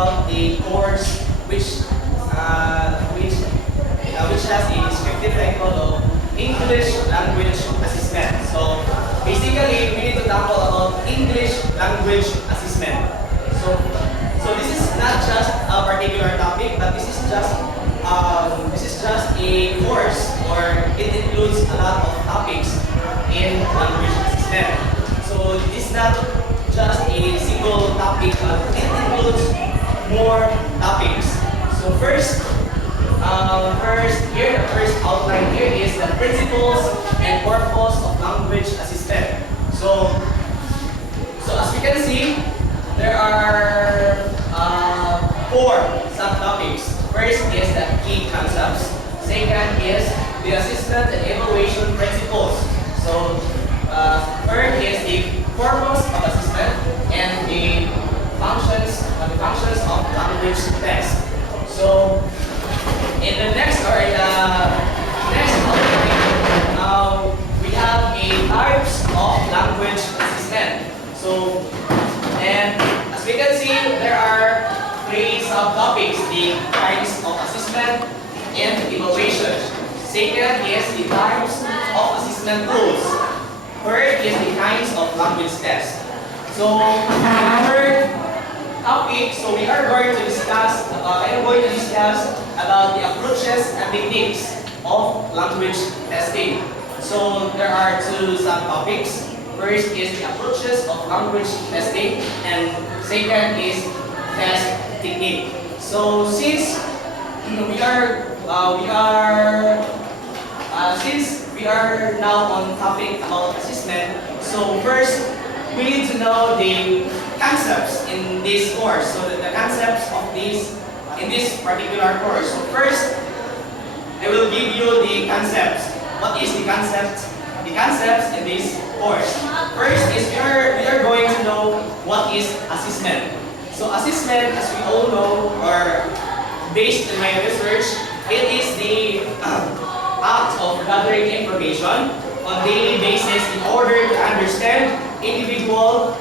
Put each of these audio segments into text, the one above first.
about a course which has a descriptive title of English Language Assessment. So basically, we need to tackle about English Language Assessment. So, so this is not just a particular topic, but this is just a course, or it includes a lot of topics in language assessment. So this is not just a single topic, but it includes more topics. So the first outline here is the principles and purpose of language assessment. So as we can see, there are four subtopics. First is the key concepts. Second is the assessment and evaluation principles. So third is the purpose of assessment and the functions of language test. So in the next outline, we have a types of language assessment. So, and as we can see, there are three subtopics: the types of assessment and evaluation. Second is the types of assessment tools. Third is the kinds of language tests. So, third topic, so we are going to discuss. I am going to discuss about the approaches and techniques of language testing. So there are two subtopics. First is the approaches of language testing, and second is test technique. So since we are now on topic about assessment, so first we need to know the concepts in this course. So the concepts of this in this particular course. So first, I will give you the concepts. What is the concept? The concepts in this course. First is we are going to know what is assessment. So assessment, as we all know, or based on my research, it is the act of gathering information on daily basis in order to understand individual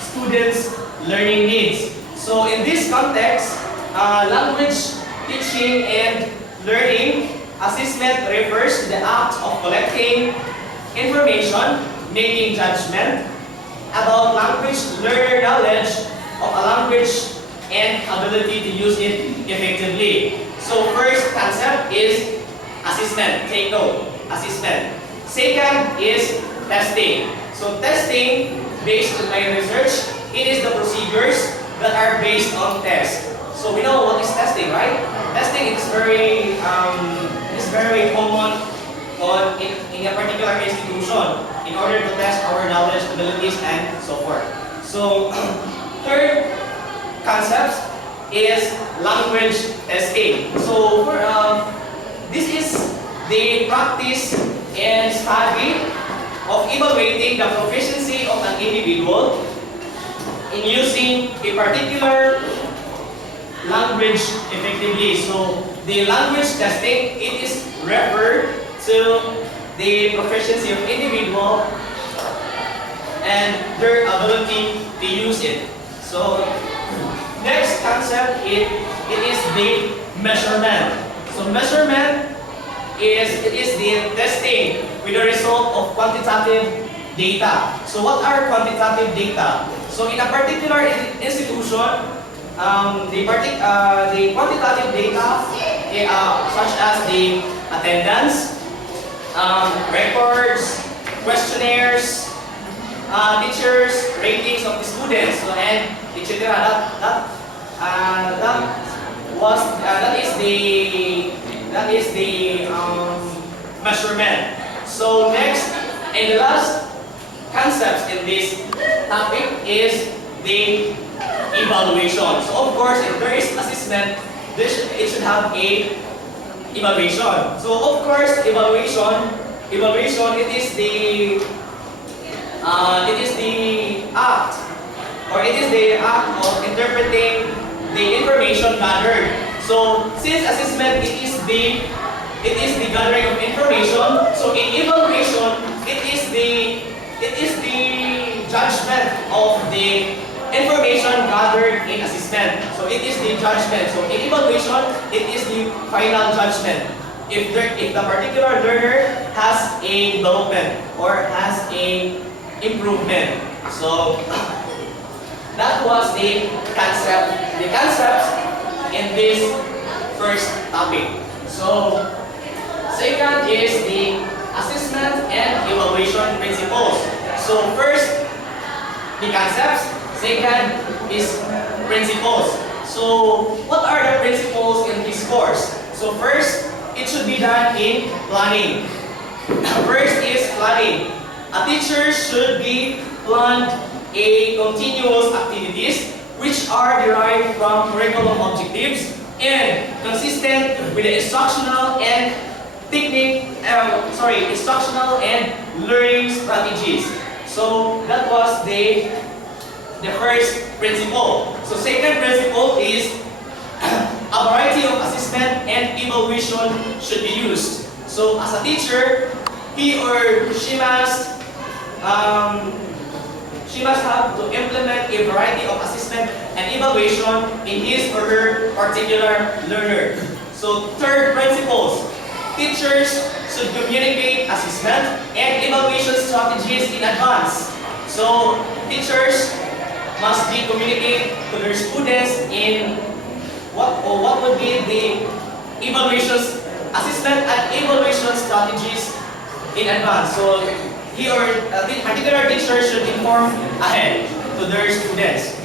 students' learning needs. So in this context, language teaching and learning assessment refers to the act of collecting information, making judgment about language, learner knowledge of a language, and ability to use it effectively. So first concept is assessment. Take note, assessment. Second is testing. So testing, based on my research, it is the procedures that are based on tests. So we know what is testing, right? Testing is very common in a particular institution in order to test our knowledge, abilities, and so forth. So third concept is language testing. So this is the practice and study of evaluating the proficiency of an individual in using a particular language effectively. So the language testing, it is referred to the proficiency of individual and their ability to use it. So next concept, it is the measurement. So measurement is the testing with the result of quantitative data. So what are quantitative data? So in a particular institution, the quantitative data, such as the attendance, records, questionnaires, teachers, ratings of the students, so, and etc. That is the measurement. So next and the last concepts in this topic is the evaluation. So of course, if there is assessment, it should have a evaluation. So of course, evaluation, it is the act, or it is the act of interpreting the information gathered. So since assessment, it is the gathering of information. So in evaluation, it is the judgment of the information gathered in assessment. So it is the judgment. So in evaluation, it is the final judgment. If the particular learner has a development or has a improvement. So that was the concepts in this first topic. So second is the assessment and evaluation principles. So first, the concepts. Second is principles. So what are the principles in this course? So first, it should be done in planning. First is planning. A teacher should be planned a continuous activities which are derived from curriculum objectives and consistent with the instructional and instructional and learning strategies. So that was the first principle. So second principle is a variety of assessment and evaluation should be used. So as a teacher, he or she must have to implement a variety of assessment and evaluation in his or her particular learner. So third principles, teachers should communicate assessment and evaluation strategies in advance. So teachers must be communicate to their students in what would be the evaluations, assessment and evaluation strategies in advance. So he or a particular teacher should inform ahead to their students.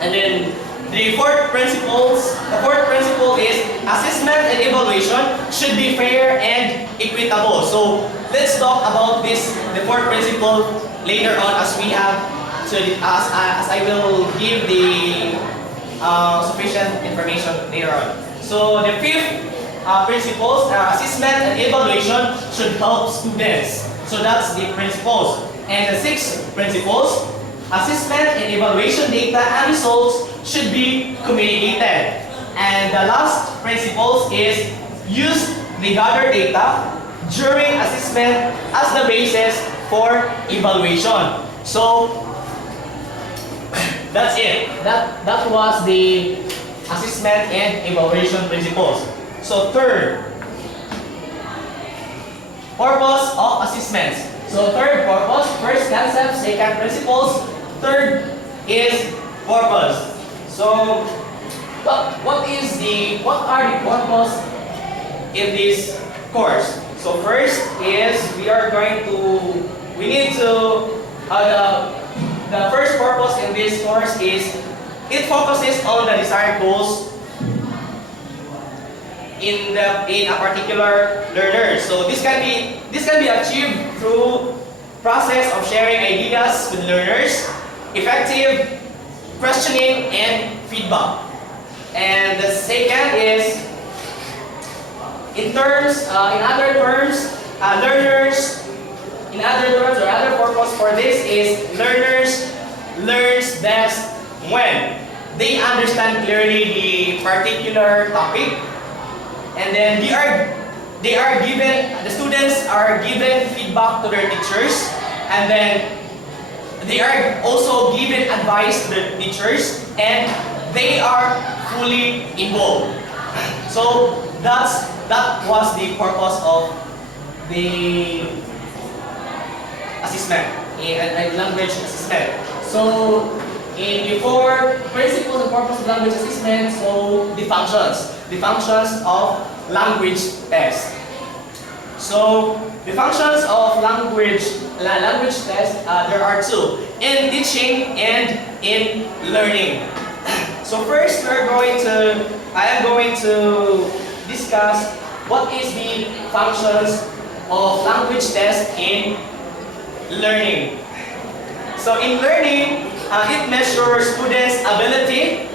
And then the fourth principle is assessment and evaluation should be fair and equitable. So let's talk about the fourth principle later on as we have as I will give the sufficient information later on. So the fifth principles, assessment and evaluation should help students. So that's the principles. And the sixth principles, assessment and evaluation data and results should be communicated. And the last principles is use the gathered data during assessment as the basis for evaluation. So that's it. That was the assessment and evaluation principles. So third, purpose of assessments. So third, purpose. First, concept. Second, principles. Third is purpose. So what are the purpose in this course? So first is the first purpose in this course is it focuses on the desired goals in a particular learner. So this can be achieved through process of sharing ideas with learners, effective questioning and feedback. And the second is other purpose for this is learners learns best when they understand clearly the particular topic. And then the students are given feedback to their teachers, and then they are also given advice to the teachers, and they are fully involved. So that was the purpose of the assessment, a language assessment. So before principles and purpose of language assessment, so the functions of language test. So the functions of language test, there are two: in teaching and in learning. So first, I am going to discuss what is the functions of language test in learning. So in learning, it measures students' ability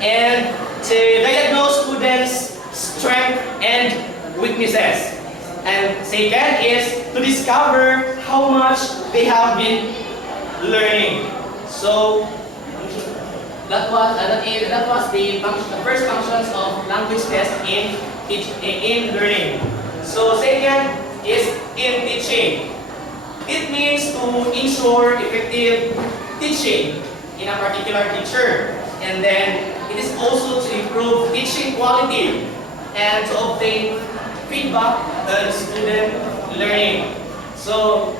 and to diagnose students' strength and weaknesses. And second is to discover how much they have been learning. So that was the first functions of language test in learning. So second is in teaching. It means to ensure effective teaching in a particular teacher. and then it is also to improve teaching quality and to obtain feedback on student learning. So,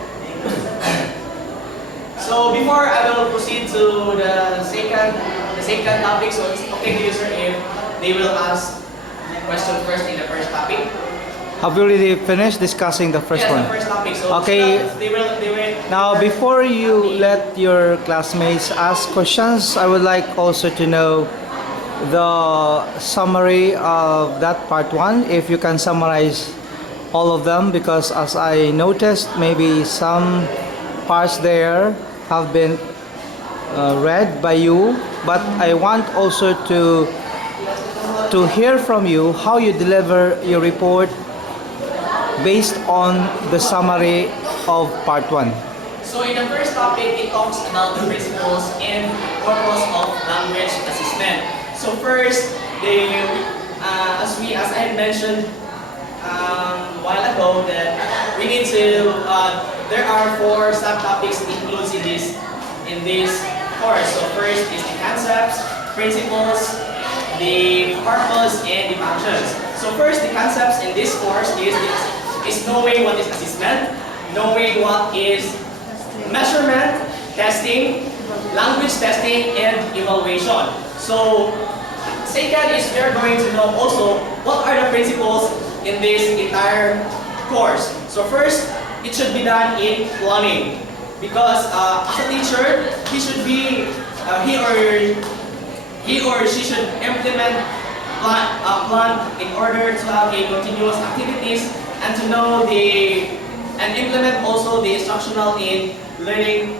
so before I will proceed to the second topic, so it's okay to user if they will ask question first in the first topic. Have you already finished discussing the first Yes, one? the first topic. So Okay. they will. Now, before you let your classmates ask questions, I would like also to know the summary of that part one, if you can summarize all of them, because as I noticed, maybe some parts there have been read by you, but I want also to hear from you how you deliver your report based on the summary of part one. So in the first topic, it talks about the principles and purpose of language assessment. So first, as I had mentioned a while ago, that we need to. There are 4 subtopics included in this course. So first is the concepts, principles, the purpose, and the functions. So first, the concepts in this course is knowing what is assessment, knowing what is measurement, testing, language testing, and evaluation. So second is we are going to know also what are the principles in this entire course. So first, it should be done in planning, because as a teacher, he or she should implement a plan in order to have a continuous activities and to know and implement also the instructional in learning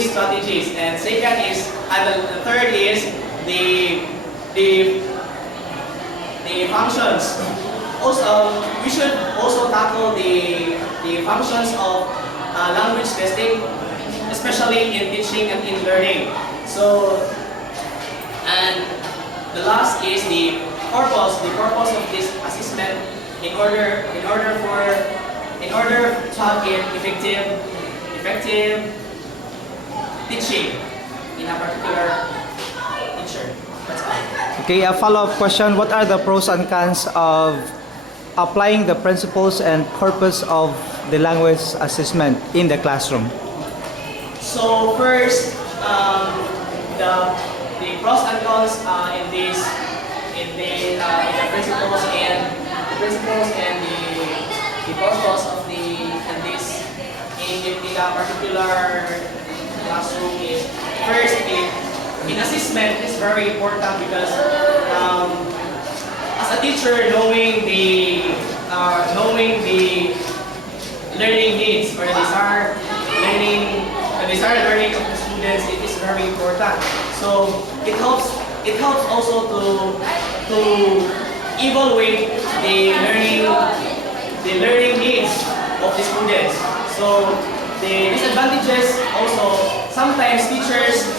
strategies. And the third is the functions. Also, we should also tackle the functions of language testing, especially in teaching and in learning. So, and the last is the purpose of this assessment in order to have an effective teaching in a particular teacher. That's all. Okay, a follow-up question. What are the pros and cons of applying the principles and purpose of the language assessment in the classroom? So first, the pros and cons in the principles and the purpose of in the particular classroom is first in assessment is very important, because as a teacher, knowing the learning needs or the desired learning of the students, it is very important. So it helps also to evaluate the learning needs of the students. So the disadvantages also, sometimes teachers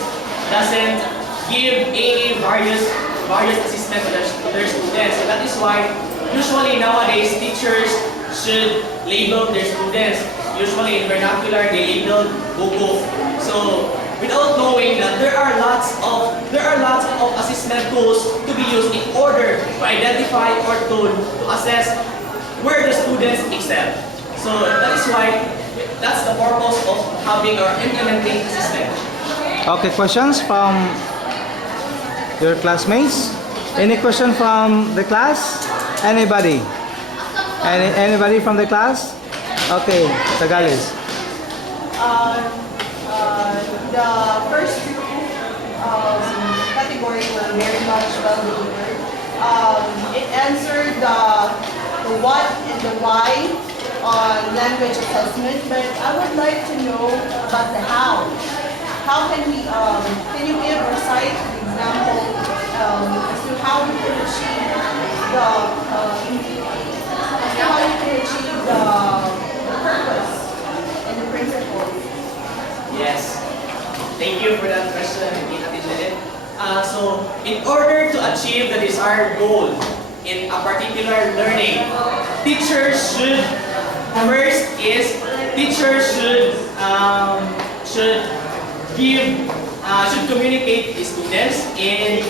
doesn't give any various assessment to their students. So that is why usually nowadays teachers should label their students. Usually in vernacular they label bugo. So without knowing that there are lots of assessment tools to be used in order to identify or to assess where the students excel. So that is why that's the purpose of having or implementing assessment. Okay, questions from your classmates? Any question from the class? Anybody? Anybody from the class? Okay, Tagalis. The first two categories were very much well delivered. It answered the what and the why on language assessment, but I would like to know about the how. How can we, can you give or cite an example as to how we can achieve the purpose and the principles? Yes. Thank you for that question, Ate. So, in order to achieve the desired goal in a particular learning, teachers should should communicate to students in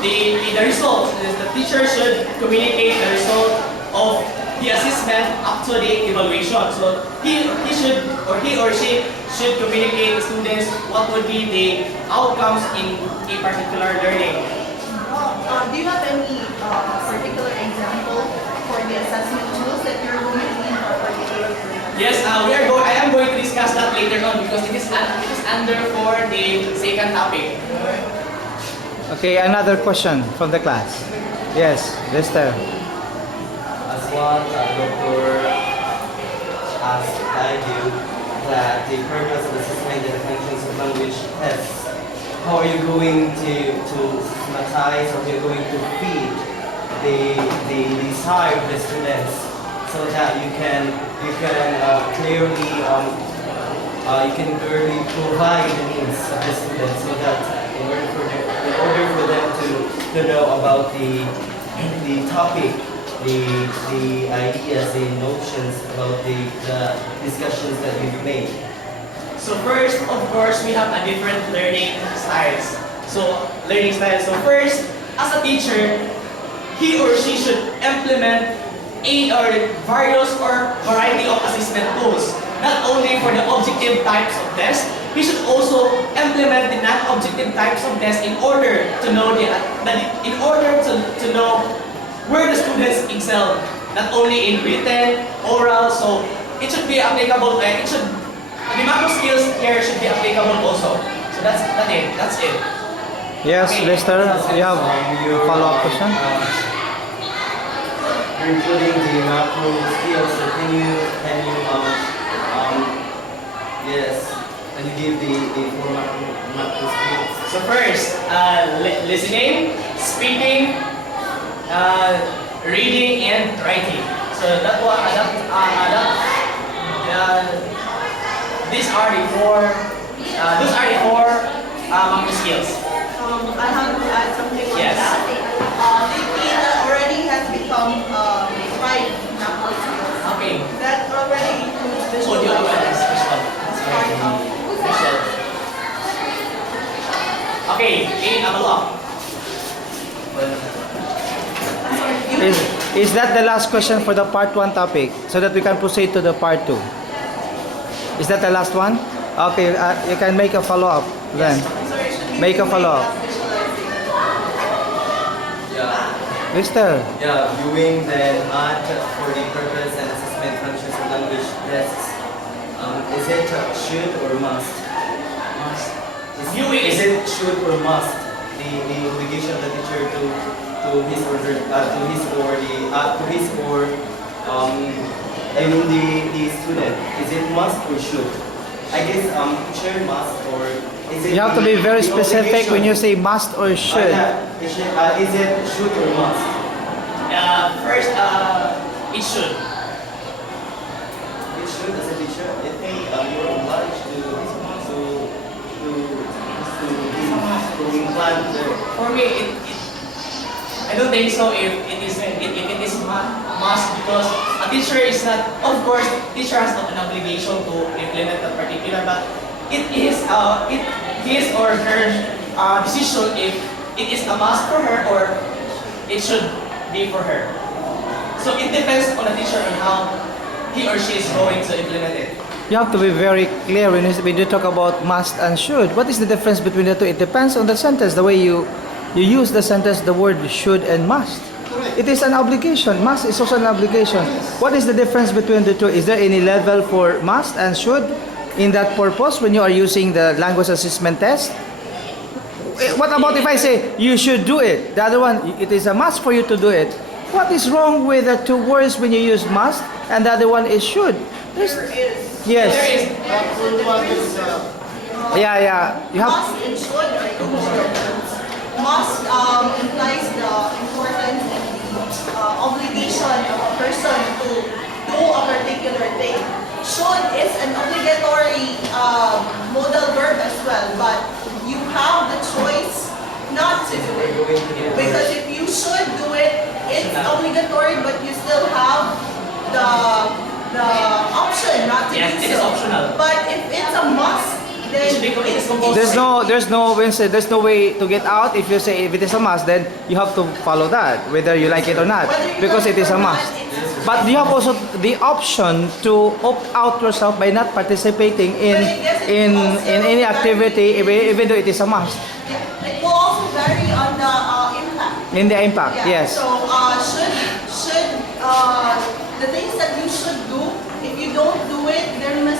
the result. The teacher should communicate the result of the assessment up to the evaluation. So he or she should communicate to students what would be the outcomes in a particular learning. Do you have any particular example for the assessment tools that you're going to need for a particular learning? Yes, I am going to discuss that later on because it is under for the second topic. Okay, another question from the class. Yes, Lester. As what Dr. asked I do, that the purpose of the system and the functions of language tests, how are you going to systematize, how are you going to feed the desire of the students so that you can clearly provide the needs of the students so that in order for them to know about the topic, the ideas, the notions about the discussions that we've made. So first, of course, we have a different learning styles. So first, as a teacher, he or she should implement various or variety of assessment tools. Not only for the objective types of tests, he should also implement the non-objective types of tests in order to know to know where the students excel. Not only in written, oral, so it should be applicable. The macro skills here should be applicable also. So that's it. Yes, Okay. Lester, you have Your follow-up question? You're including the macro skills. So can you give the four macro skills? So first, listening, speaking, reading, and writing. So these are the four. Those are the four macro skills. I have to add something on Yes. that. That already has become 5 macro skills. Okay. That already includes visual Audio awareness. awareness. Visual. Part of Visual. Okay. Unlock. Is that the last question for the part 1 topic so that we can proceed to the part 2? Is that the last one? Okay, you can make a follow-up then. So it should be Make a follow-up. visualizing. Yeah. Lester, Yeah, viewing the math for the purpose and assessment functions of language tests. Is it should or must? Viewing Is it should or must? The obligation of the teacher to his or her the student. Is it must or should? I guess teacher must or is it? you have to be very the specific when you obligation? say must or should. Is it should or must? First, it should. It should as a teacher. It may you're obliged to implant the. For me, I don't think so. If it is must, because a teacher is not. Of course, teacher has not an obligation to implement that particular, but it is his or her decision if it is a must for her or it should be for her. So it depends on the teacher on how he or she is going to implement it. You have to be very clear when you talk about must and should. What is the difference between the two? It depends on the sentence, the way you use the sentence, the word should and must. It is an obligation. Must is also an obligation. What is the difference between the two? Is there any level for must and should in that purpose when you are using the language assessment test? What about if I say you should do it? The other one, it is a must for you to do it. What is wrong with the two words when you use must and the other one is should? There's- There is. yes. There is Yeah. You have. Must and should are two words. Must implies the importance and the obligation of a person to do a particular thing. Should is an obligatory modal verb as well, but you have the choice not to do it. Because if you should do it, it's obligatory, but you still have the option not to Yes, do it is so. optional. But if it's a must, is compulsory. there's no way to get out. If you say if it is a must, then you have to follow that, whether you like it or not, because it is a must. But you have also the option to opt out yourself by not participating in any activity, even though it is a must. It will also vary on the impact. In the impact, Yeah. yes. So should the things that you should do, if you don't do it, there might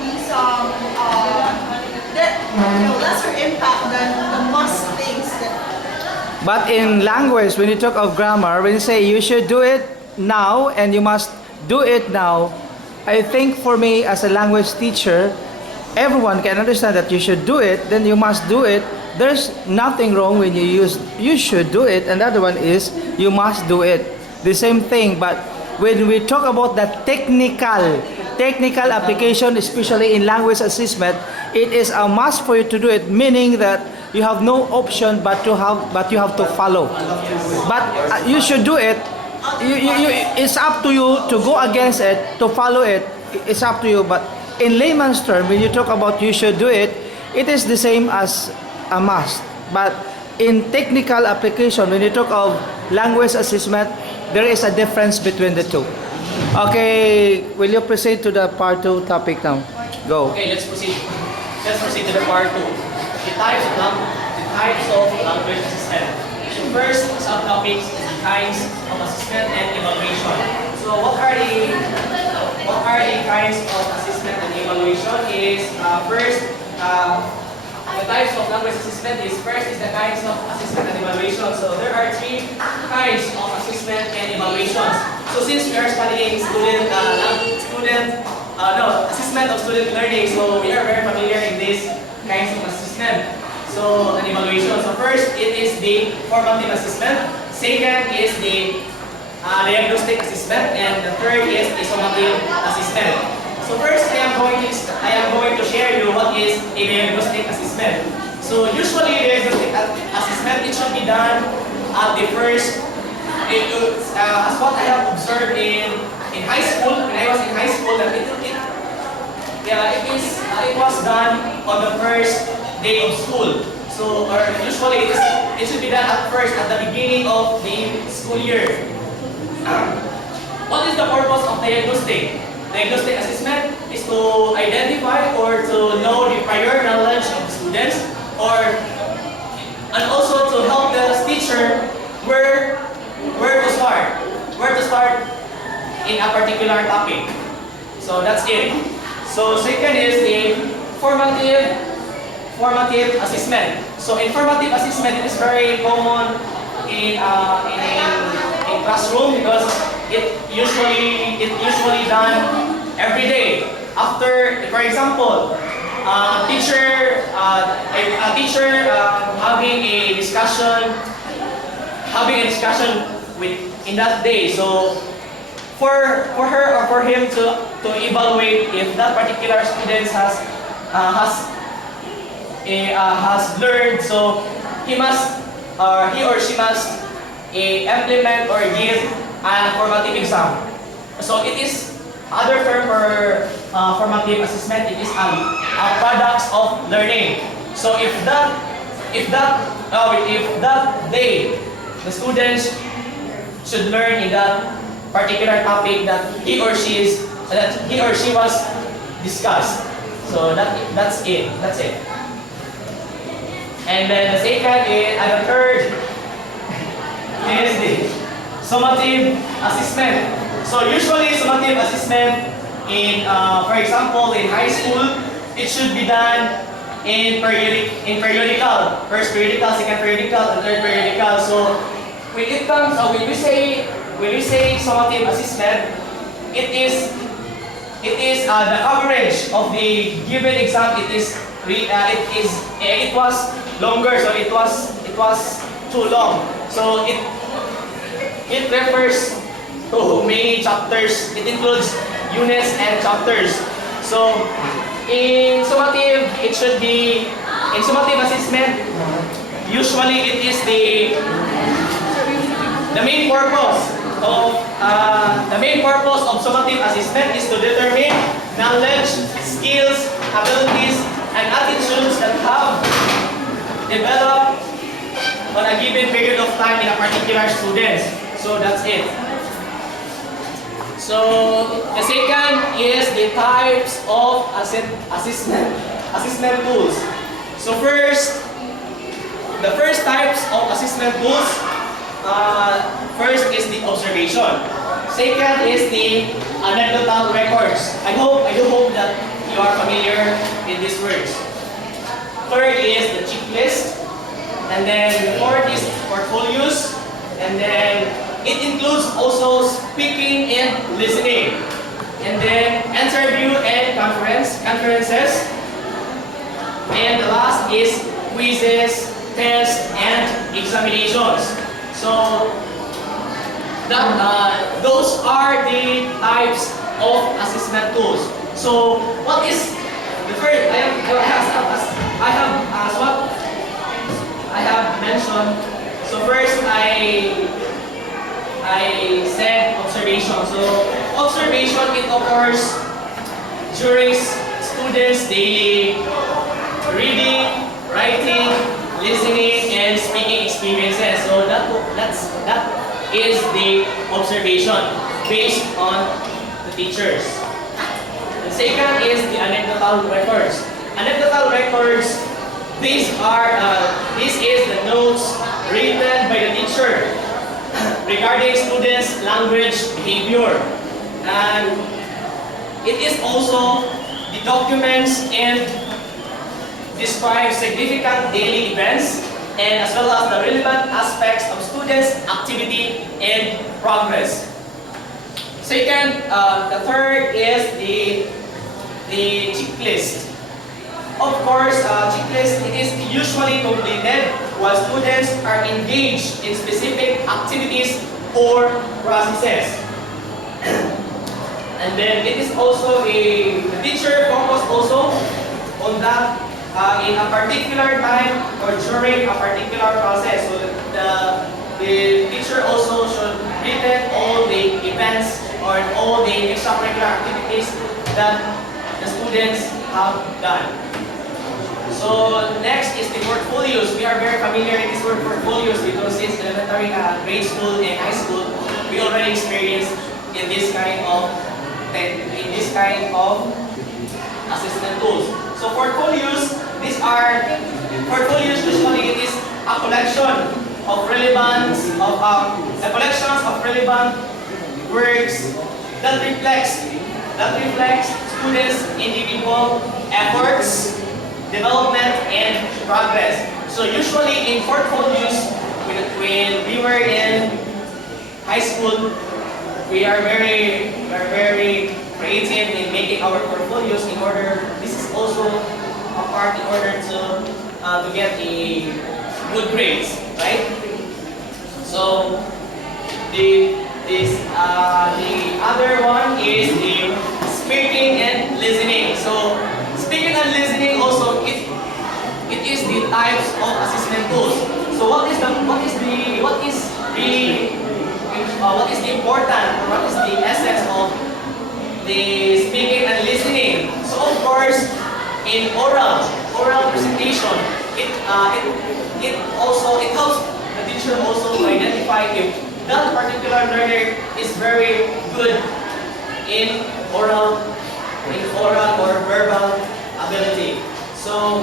be some lesser impact than the must things that. But in language, when you talk of grammar, when you say you should do it now and you must do it now, I think for me as a language teacher, everyone can understand that you should do it, then you must do it. There's nothing wrong when you use you should do it, and the other one is you must do it. The same thing, but when we talk about the technical application, especially in language assessment, it is a must for you to do it, meaning that you have no option but you have to follow. But you should do it. It's up to you to go against it, to follow it. It's up to you. But in layman's term, when you talk about you should do it, it is the same as a must. But in technical application, when you talk of language assessment, there is a difference between the two. Okay, will you proceed to the part 2 topic now? Go. Okay, let's proceed. Let's proceed to the part 2. The types of language assessment. So first subtopics is the kinds of assessment and evaluation. So what are the kinds of assessment and evaluation? Is first the types of language assessment is first is the kinds of assessment and evaluation. So there are 3 kinds of assessment and evaluations. So since we are studying assessment of student learning, so we are very familiar in these kinds of assessment. So an evaluation. So first it is the formative assessment. Second is the diagnostic assessment, and the third is the summative assessment. So first, I am going to share you what is a diagnostic assessment. So usually, diagnostic assessment it should be done at the first. As what I have observed in high school, when I was in high school, that it was done on the first day of school. So usually it should be done at first at the beginning of the school year. What is the purpose of diagnostic? Diagnostic assessment is to identify or to know the prior knowledge of the students, and also to help the teacher where to start in a particular topic. So that's it. So second is the formative assessment. So in formative assessment, it is very common in classroom because it usually done every day. After, for example, a teacher having a discussion in that day. So for her or for him to evaluate if that particular student has learned, so he or she must implement or give a formative exam. So it is other term for formative assessment. It is a products of learning. So if that day the students should learn in that particular topic that he or she was discussed. So that's it. And then the second and the third is the summative assessment. So usually summative assessment in, for example, in high school, it should be done in periodical. First periodical, second periodical, and third periodical. So when we say summative assessment, it is the coverage of the given exam. It was longer, so it was too long. So it refers to many chapters. It includes units and chapters. So in summative assessment, usually it is the main purpose of summative assessment is to determine knowledge, skills, abilities, and attitude develop on a given period of time in a particular student. So that's it. So the second is the types of assessment tools. So the first types of assessment tools, first is the observation. Second is the anecdotal records. I do hope that you are familiar with these words. Third is the checklist. And then fourth is portfolios. And then it includes also speaking and listening. And then interview and conferences. And the last is quizzes, tests, and examinations. So those are the types of assessment tools. So what is the first? I have mentioned. So first I said observation. So observation, it occurs during students' daily reading, writing, listening, and speaking experiences. So that is the observation based on the teachers. The second is the anecdotal records. Anecdotal records, this is the notes written by the teacher regarding students' language behavior. And it is also the documents and describe significant daily events and as well as the relevant aspects of students' activity and progress. Second, the third is the checklist. Of course, checklist, it is usually completed while students are engaged in specific activities or processes. And then it is also the teacher focus also on that in a particular time or during a particular process. So the teacher also should written all the events or all the extracurricular activities that the students have done. So next is the portfolios. We are very familiar with this word portfolios because since elementary, grade school, and high school, we already experienced in this kind of assessment tools. So portfolios, portfolios usually it is a collection of collections of relevant works that reflects students' individual efforts, development, and progress. So usually in portfolios, when we were in high school, we are very creative in making our portfolios in order. This is also a part in order to get the good grades, right? So the other one is the speaking and listening. So speaking and listening also it is the types of assessment tools. So what is the important, what is the essence of the speaking and listening? So of course in oral presentation it helps the teacher also to identify if that particular learner is very good in oral or verbal ability. So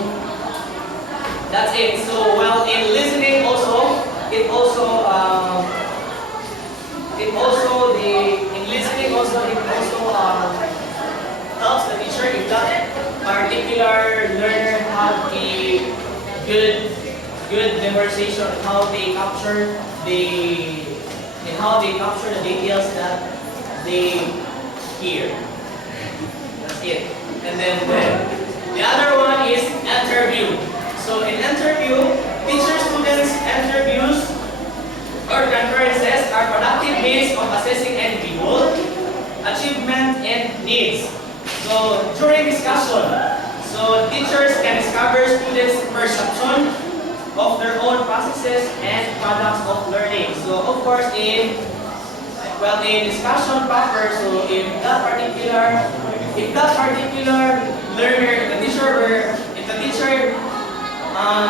that's it. So well, in listening also, it also helps the teacher if that particular learner have a good memorization, how they capture the details that they hear. That's it. And then the other one is interview. So in interview, teacher-students interviews or conferences are productive means of assessing individual achievement and needs. So during discussion, so teachers can discover students' perception of their own processes and products of learning. So of course in discussion paper, so if that particular learner, if the teacher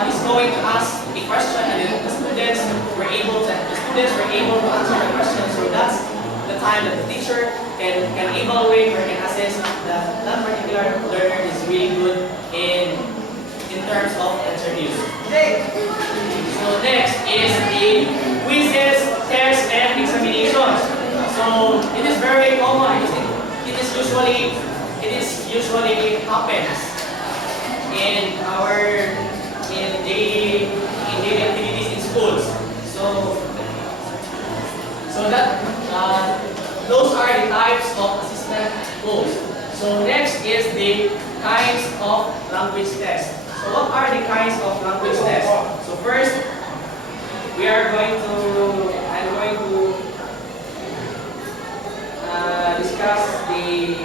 is going to ask a question, and then the students were able to answer the question. So that's the time that the teacher can evaluate or can assess that that particular learner is really good in terms of interviews. So next is the quizzes, tests, and examinations. So it is very common. It is usually happens in daily activities in schools. So that those are the types of assessment tools. So next is the kinds of language tests. So what are the kinds of language tests? So first, I'm going to discuss the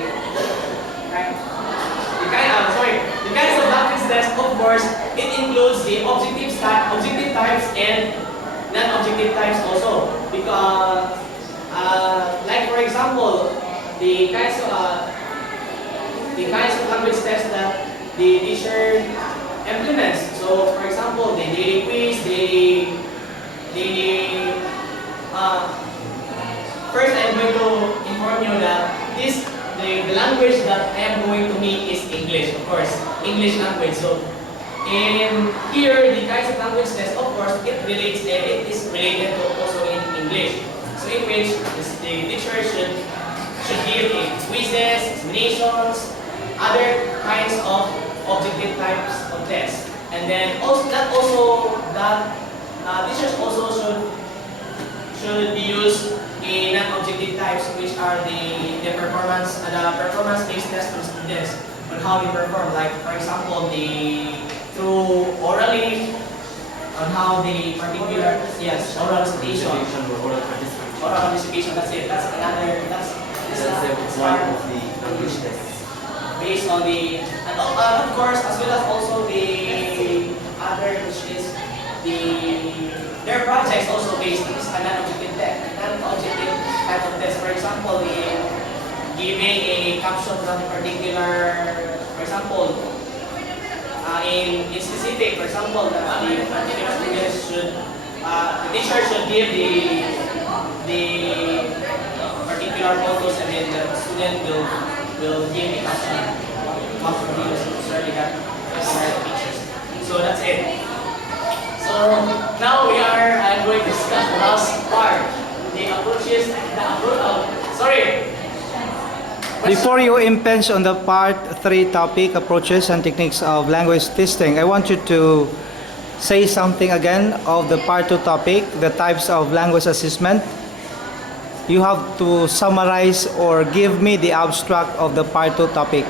kinds of language tests. Of course, it includes the objective types and non-objective types also. Because, like for example, the kinds of language tests that the teacher implements. So, for example, the daily quiz, first I'm going to inform you that the language that I am going to meet is English, of course, English language. So, in here, the kinds of language tests, of course, it is related to also in English. So, in which the teacher should give quizzes, examinations, other kinds of objective types of tests. And then teachers also should use in non-objective types, which are the performance-based tests for students on how they perform. Like for example, through orally on how the particular oral recitation. Oral participation. That's it. That's one of the language tests. Based on and of course, as well as also the other, which is their projects also based on a non-objective type of test. For example, giving a caption from a particular, for example, in specific, for example, the teacher should give the particular photos, and then the student will give a caption of the videos concerning that pictures. So that's it. So now I'm going to discuss the last part, the approaches, Before you impinge on the part 3 topic, approaches and techniques of language testing, I want you to say something again of the part 2 topic, the types of language assessment. You have to summarize or give me the abstract of the part 2 topic.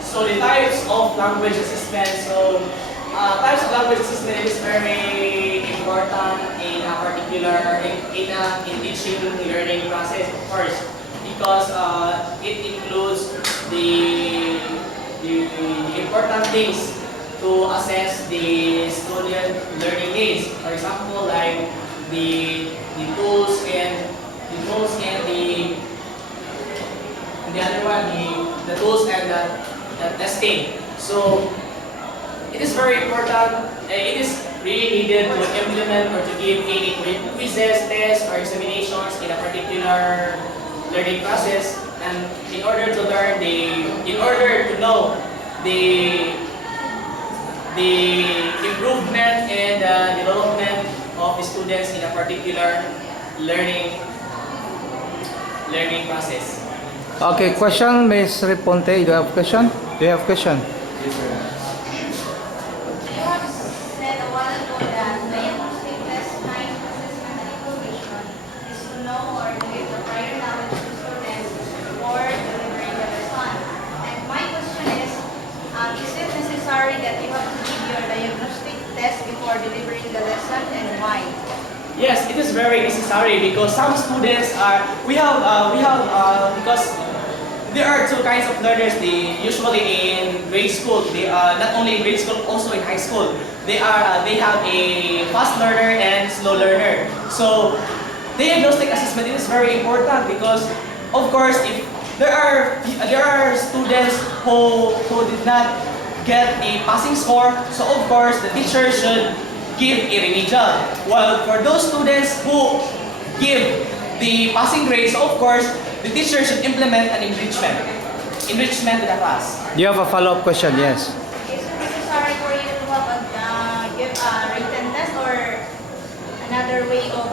So the types of language assessment. So types of language assessment is very important in a particular in teaching learning process, of course, because it includes the important things to assess the student learning needs. For example, like the tools and the other one, the tools and the testing. So it is very important. It is really needed to implement or to give any quizzes, tests, or examinations in a particular learning process, and in order to know the improvement and development of the students in a particular learning process. Okay, question, Ms. Reponte. Do you have question? Do you have question? Yes, sir. You have said a while ago that the diagnostic test kind of assessment and evaluation is to know or to give the prior knowledge to students before delivering the lesson. And my question is it necessary that you have to give your diagnostic test before delivering the lesson, and why? Yes, it is very necessary because some students because there are two kinds of learners. They usually in grade school. They are not only in grade school, also in high school. They have a fast learner and slow learner. So diagnostic assessment is very important because, of course, if there are students who get the passing score. So of course, the teacher should give a remedial. While for those students who give the passing grade, so of course, the teacher should implement an enrichment to the class. You have a follow-up question? Yes. Is it necessary for you to have give a written test or another way of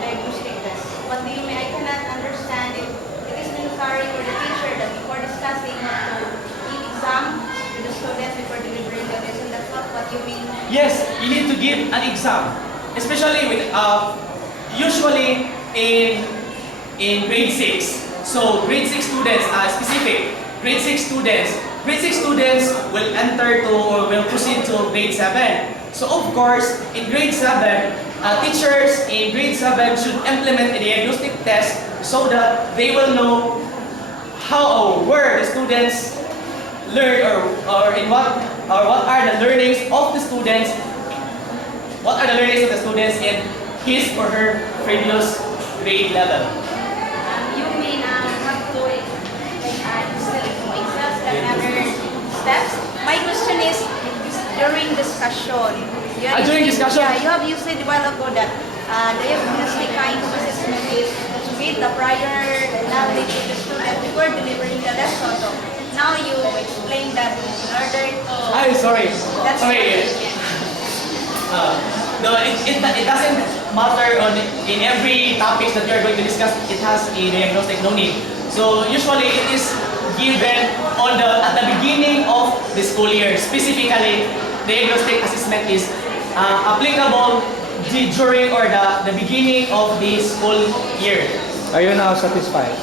diagnostic test? What do you mean? I cannot understand if it is necessary for the teacher that before discussing to give exam to the students before delivering the lesson. That's not what you mean. Yes, you need to give an exam, especially with usually in grade 6. So grade 6 students are specific. Grade 6 students will enter to or will proceed to grade 7. So of course, in grade 7, teachers in grade 7 should implement a diagnostic test so that they will know how or where the students learn or in what are the learnings of the students. What are the learnings of the students in his or her previous grade level? You mean have to like exams and other steps? My question is during discussion. During discussion? Yeah, you have you said a while ago that diagnostic kind of assessment is to get the prior knowledge of the student before delivering the lesson. So now you explain that in order to. I'm sorry. That's Sorry. No, it doesn't matter in every topic that you are going to discuss. It has a diagnostic, no need. So usually it is given at the beginning of the school year. Specifically, diagnostic assessment is applicable during or the beginning of the school year. Are you now satisfied?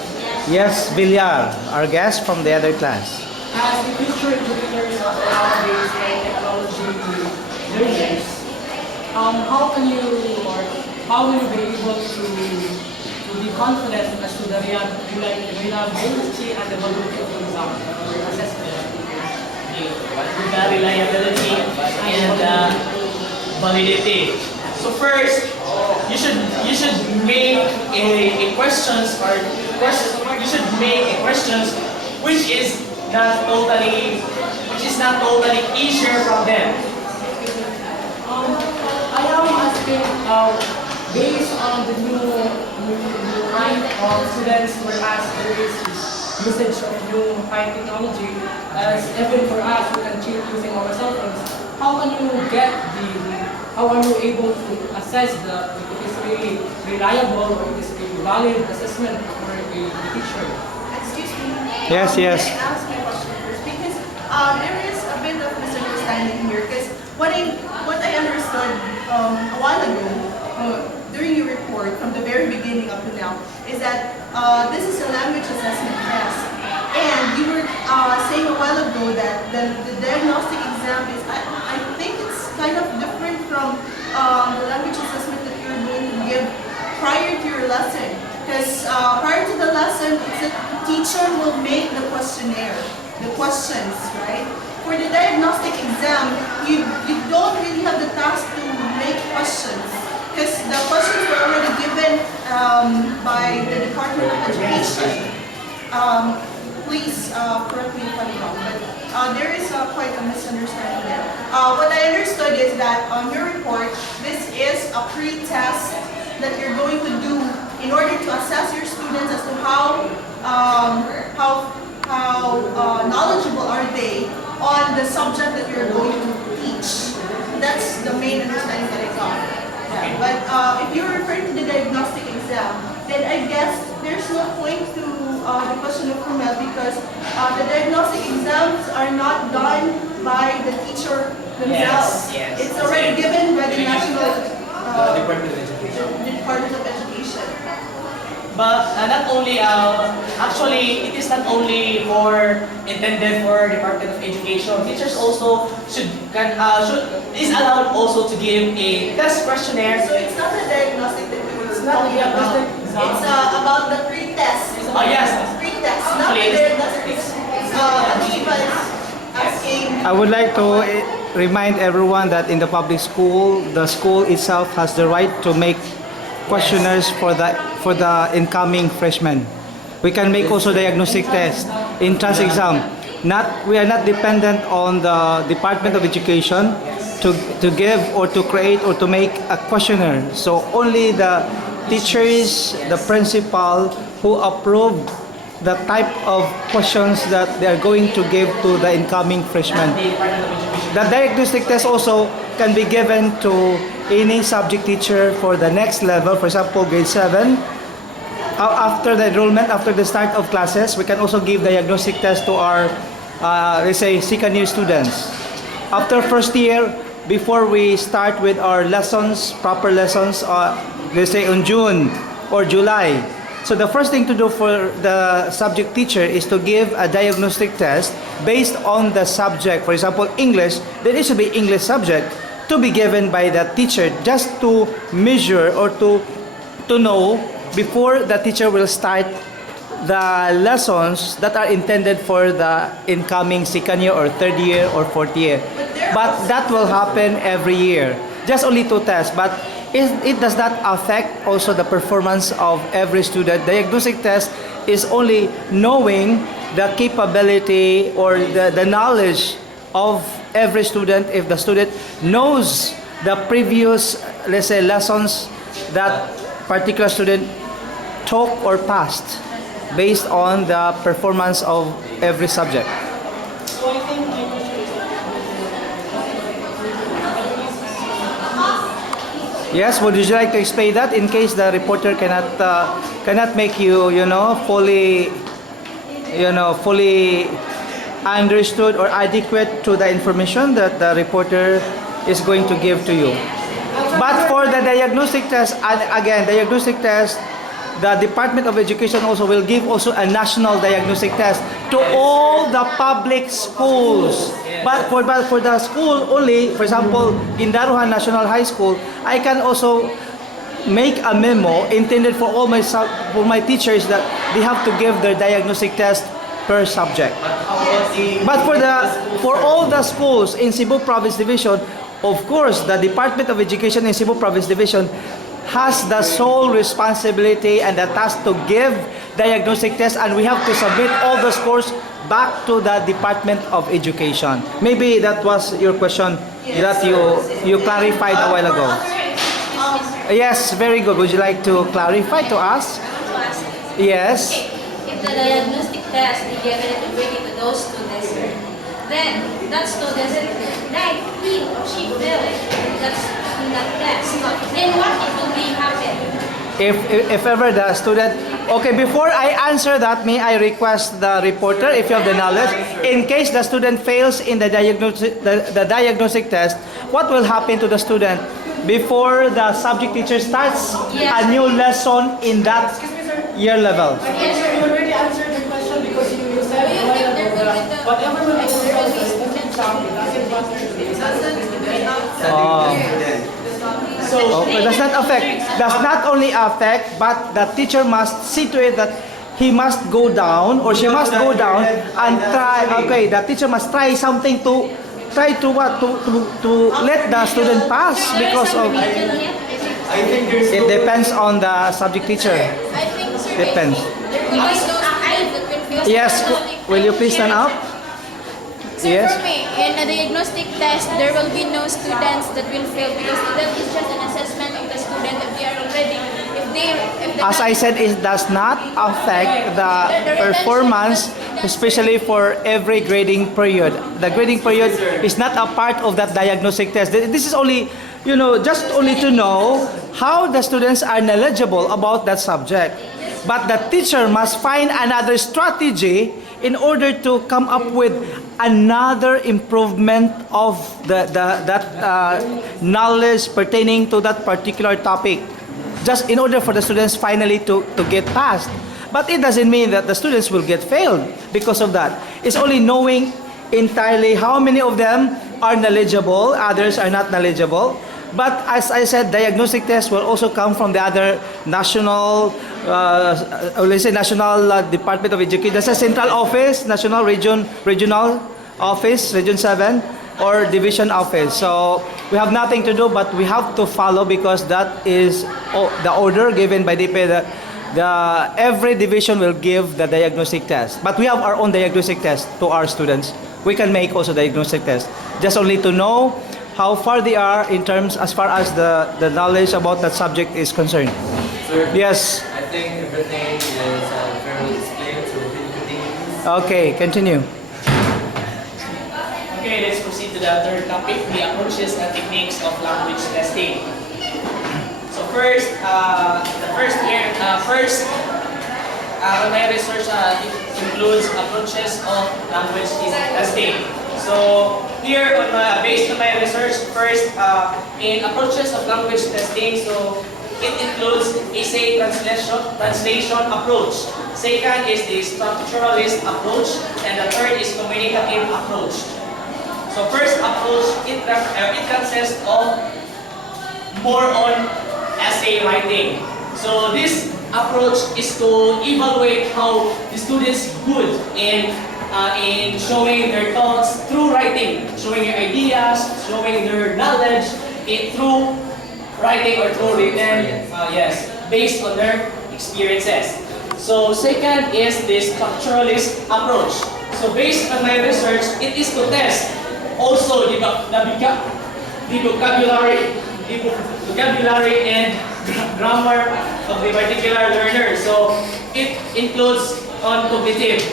Yes, Villar, our guest from the other class. As the future educators of nowadays and technology learners, how can you or how will you be able to be confident as to the reliability and the validity of the exam or assessment? The reliability and validity. So first, you should make a questions or you should make a questions which is not totally easier from them. I am asking based on the new kind of students were asked there is usage of new high technology as even for us we can cheat using our cell phones. How can you get how are you able to assess if it is really reliable or it is a valid assessment for a teacher? Excuse me. Yes, yes. May I ask you a question first? Because there is a bit of misunderstanding here. Because what I understood a while ago during your report, from the very beginning up to now, is that this is a language assessment test. And you were saying a while ago that the diagnostic exam is, I think it's kind of different from the language assessment that you're going to give prior to your lesson. Because prior to the lesson, it's the teacher will make the questionnaire, the questions, right? For the diagnostic exam, you don't really have the task to make questions because the questions were already given by the Department of Education. Please correct me if I'm wrong, but there is quite a misunderstanding there. What I understood is that on your report, this is a pre-test that you're going to do in order to assess your students as to how knowledgeable are they on the subject that you're going to teach. That's the main understanding that I got. Yeah. But if you're referring to the diagnostic exam, then I guess there's no point to the question of Carmel because the diagnostic exams are not done by the teacher themselves. Yes. It's already given by the national Department of Education. Department of Education. But not only, actually, it is not only intended for Department of Education. Teachers also is allowed also to give a test questionnaire. So it's not a diagnostic that we were not talking a about. diagnostic exam. It's about the pre-test. Oh yes. Pre-test, not the Actually, diagnostic. Aniba is asking. I would like to remind everyone that in the public school, the school itself has the right to make questionnaires for the incoming freshmen. We can make also diagnostic test, entrance exam. we are not dependent on the Department of Education to give or to create or to make a questionnaire. So only the teachers, the principal who approve the type of questions that they are going to give to the incoming freshmen. The diagnostic test also can be given to any subject teacher for the next level, for example, grade 7. After the enrollment, after the start of classes, we can also give diagnostic test to our, let's say, second year students. After first year, before we start with our lessons, proper lessons, let's say on June or July. So the first thing to do for the subject teacher is to give a diagnostic test based on the subject. For example, English, there is to be English subject to be given by the teacher just to measure or to know before the teacher will start the lessons that are intended for the incoming second year or third year or fourth year. But that will happen every year. Just only 2 tests, but it does not affect also the performance of every student. Diagnostic test is only knowing the capability or the knowledge of every student. If the student knows the previous, let's say, lessons that particular student took or passed based on the performance of every subject. So I think my question is Yes, would you like to explain that in case the reporter cannot make you, fully understood or adequate to the information that the reporter is going to give to you. But for the diagnostic test, and again, diagnostic test, the Department of Education also will give also a national diagnostic test to all the public schools. But for the school only, for example, in Daruhan National High School, I can also make a memo intended for all my teachers that they have to give their diagnostic test per subject. But for all the schools in Cebu Province Division, of course, the Department of Education in Cebu Province Division has the sole responsibility and the task to give diagnostic tests, and we have to submit all the scores back to the Department of Education. Maybe that was your question that you clarified a while ago. Yes, very good. Would you like to clarify to us? Yes. If the diagnostic test is given and bring it to those students, then that student, like he or she failed that's in that test, then what it will be happen? If ever the student, okay, before I answer that, may I request the reporter, if you have the knowledge, in case the student fails in the diagnostic test, what will happen to the student before the subject teacher starts a new lesson in that year level? Yes, sir, you already answered the question because you said whatever will be the exam, it doesn't matter. So it does not only affect, but the teacher must see to it that he must go down or she must go down and try. Okay, the teacher must try something to let the student pass because of. It depends on the subject teacher. I think, sir, Depends. because Yes, will you please stand up? So Yes. for me, in a diagnostic test, there will be no students that will fail because that is just an assessment of the student if they are already, if As I said, it does not affect the performance, especially for every grading period. The grading period is not a part of that diagnostic test. This is only, just only to know how the students are knowledgeable about that subject. But the teacher must find another strategy in order to come up with another improvement of that knowledge pertaining to that particular topic, just in order for the students finally to get passed. But it doesn't mean that the students will get failed because of that. It's only knowing entirely how many of them are knowledgeable, others are not knowledgeable. But as I said, diagnostic tests will also come from the other national, let's say national Department of Education. That's a central office, national regional office, Region 7, or division office. So we have nothing to do, but we have to follow because that is the order given by DepEd. Every division will give the diagnostic test, but we have our own diagnostic test to our students. We can make also diagnostic test, just only to know how far they are in terms as far as the knowledge about that subject is concerned. Sir, Yes. I think everything is very well explained, so can you continue, please? Okay, continue. Okay, let's proceed to the third topic, the approaches and techniques of language testing. So first, on my research, it includes approaches of language testing. So here, based on my research, first, in approaches of language testing, so it includes essay translation approach. Second is the structuralist approach, and the third is communicative approach. So first approach, it consists of more on essay writing. So this approach is to evaluate how the students good in showing their thoughts through writing, showing their ideas, showing their knowledge through writing or through written, based on their experiences. So second is the structuralist approach. So based on my research, it is to test also the vocabulary and grammar of the particular learner. So it includes on the cognitive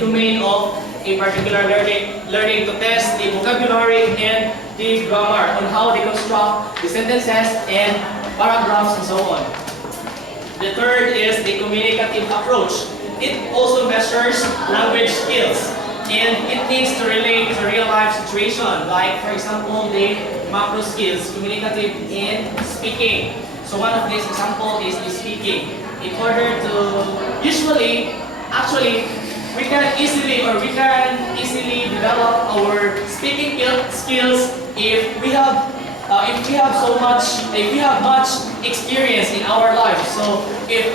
domain of a particular learning to test the vocabulary and the grammar on how they construct the sentences and paragraphs and so on. The third is the communicative approach. It also measures language skills, and it needs to relate to real life situation, like for example the macro skills, communicative and speaking. So one of these example is the speaking. In order to we can easily develop our speaking skills if we have much experience in our life. So if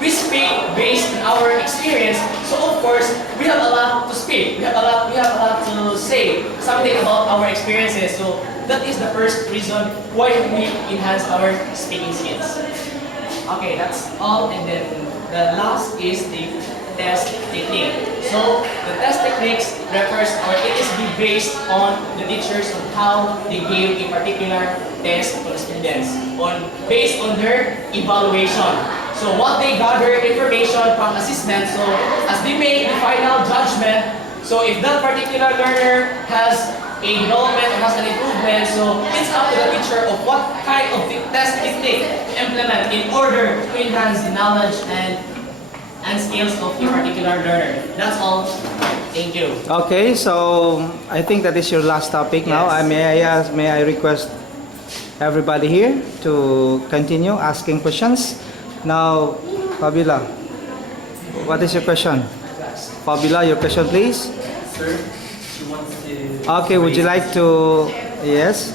we speak based on our experience, so of course we have a lot to speak. We have a lot to say something about our experiences. So that is the first reason why we enhance our speaking skills. Okay, that's all, and then the last is the test technique. So the test techniques refers, or it is based on the teachers on how they give a particular test to the students, based on their evaluation. So what they gather information from assessment, so as they make the final judgment, so if that particular learner has a development or has an improvement, so it's up to the teacher of what kind of test technique to implement in order to enhance the knowledge and skills of a particular learner. That's all. Thank you. Okay, so I think that is your last topic now. Yes. May I request everybody here to continue asking questions. Now, Fabiola, what is your question? Fabiola, your question, please. Sir, she wants to... Okay, would you like to? Yes.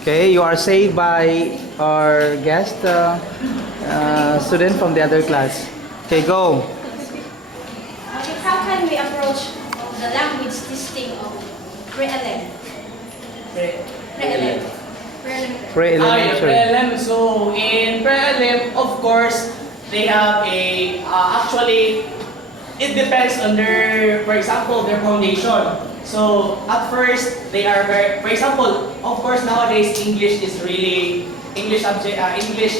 Okay, you are saved by our guest student from the other class. Okay, go. How can we approach the language testing of pre-11? Pre-11. Pre-elementary. Pre-LM. So in pre-LM, of course, they have a actually. It depends on their, for example, their foundation. So at first, they are very, for example, of course nowadays English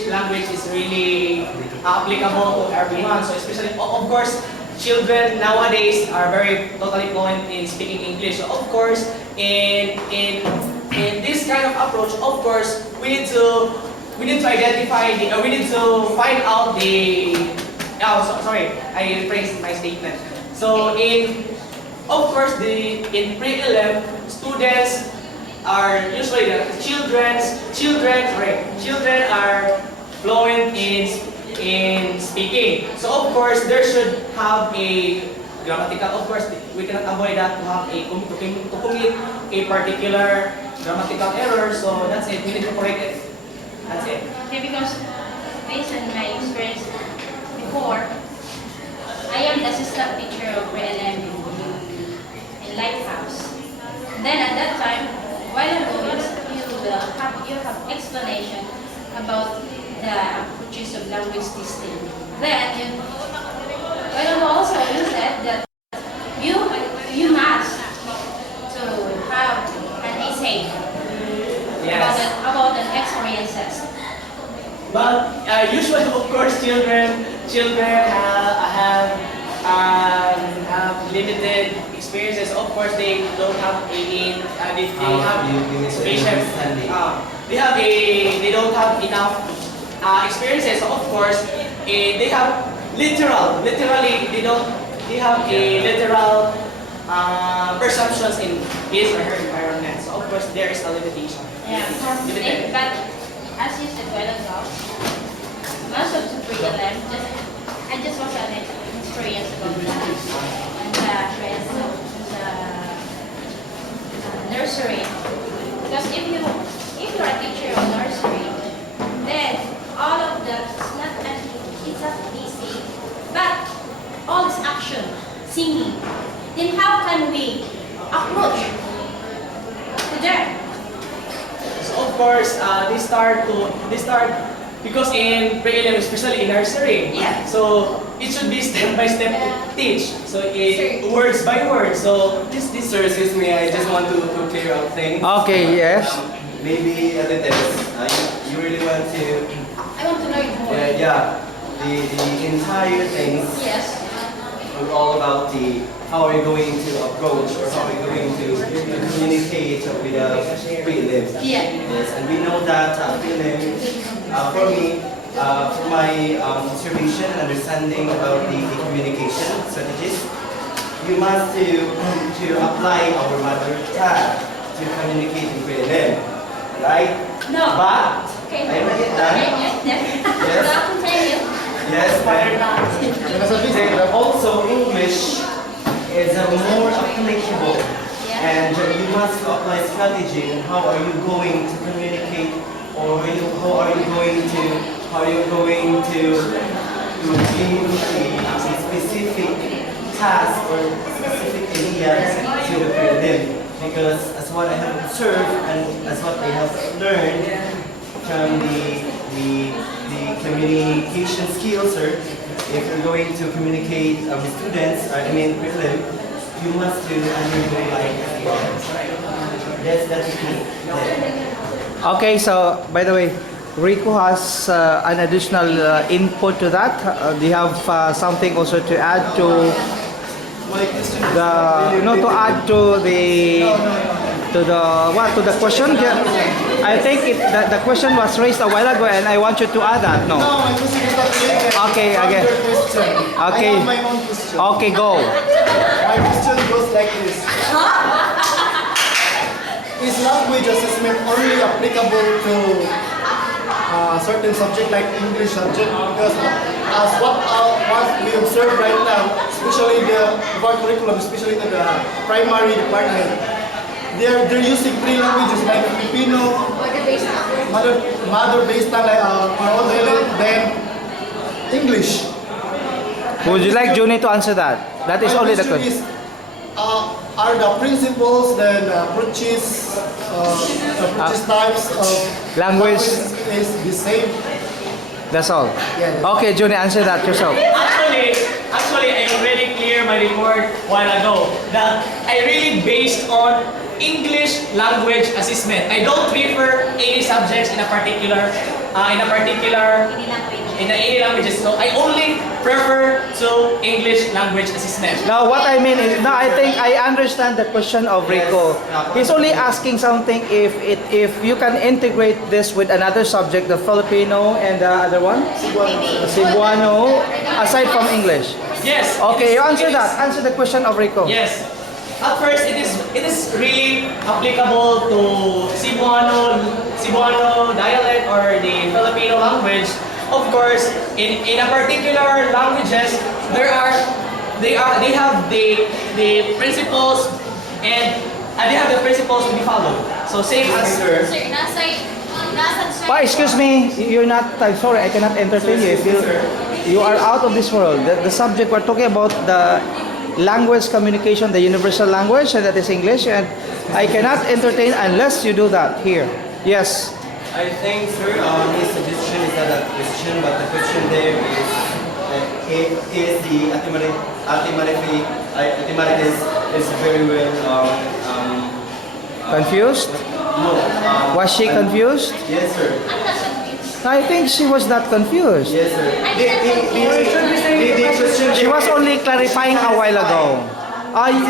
language is really applicable to everyone. So especially, of course, children nowadays are very totally fluent in speaking English. So of course, in this kind of approach, of course, we need to identify we need to find out the. Oh, sorry, I rephrased my statement. So of course, in pre-11, students are usually children are fluent in speaking. So of course, there should have a grammatical. Of course, we cannot avoid that to have to commit a particular grammatical error. So that's it. We need to correct it. That's it. Okay, because based on my experience before, I am the assistant teacher of pre-11 in Lighthouse. Then at that time, while I'm going, you have explanation about the approaches of language testing. Then, also you said that you must to have an essay Yes. about the experiences. But usually, of course, children have limited experiences. Of course, they don't have any. They have you need to patience. understanding. They don't have enough experiences. So of course, they have literally they have a literal perceptions in his or her environment. So of course, there is a limitation. Yeah, Limited. but as you said well ago, most of the curriculum, I just was an experience about that. And the nursery. Because if you are a teacher of nursery, then all of the it's not easy, but all is action, singing. Then how can we approach to them? So of course, they start because in pre-elim, especially in nursery. Yeah. So it should be step by step to teach. So words by word. So this Sir, excuse me, I just want to clear out things. Okay, yes. Maybe a little. You really want to. I want to learn more. Yeah. The entire things Yes. are all about how are you going to approach or how are you going to communicate with a prelim. Yeah. Yes, and we know that prelim, for me, for my observation and understanding about the communication strategies, you must to apply our mother tongue to communicate in prelim, right? No. But Okay. I'm not yet done. Yes. I'll continue. Yes, and also English is more applicable, Yeah. and you must apply strategy and how are you going to communicate, or how are you going to give a specific task or specific ideas to the prelim. Because as what I have observed and as what I have learned from the communication skills, sir, if you're going to communicate with students, I mean prelim, you must do undergo like that's the key. Okay, so by the way, Rico has an additional input to that. Do you have something also to add to to the question? Yeah. I think the question was raised a while ago, and I want you to add that. No. No, my question is not related. Okay, okay. Your question. Okay. I have my own question. Okay, go. My question goes like this. Is language assessment only applicable to certain subject like English subject? Because as what we observe right now, especially of our curriculum, especially in the primary department, they're using three languages like Filipino, mother-based tongue like then English. Would you like Juni to answer that? That is My only the question question. is, are the principles, then approaches types of Language. is the same? That's all. Yeah. Okay, Juni, answer that yourself. Actually, I already cleared my report while ago that I really based on English language assessment. I don't prefer any subjects in any languages. So I only prefer to English language assessment. Now, what I mean is, now I think I understand the question of Rico. He's only asking something if you can integrate this with another subject, the Filipino and the other one, Cebuano, aside from English. Yes. Okay, you answer that. Answer the question of Rico. Yes. At first, it is really applicable to Cebuano dialect or the Filipino language. Of course, in a particular languages, they have the principles and they have the principles to be followed. So same as Sir, Excuse me, you're not, I'm sorry, I cannot entertain you. If you are out of this world. The subject we're talking about, the language communication, the universal language, and that is English, and I cannot entertain unless you do that here. Yes. I think, sir, his suggestion is not a question, but the question there is is the arithmetic is very well Confused? no. Was she confused? Yes, sir. I'm not confused. I think she was not confused. Yes, sir. The question She was only clarifying a while ago.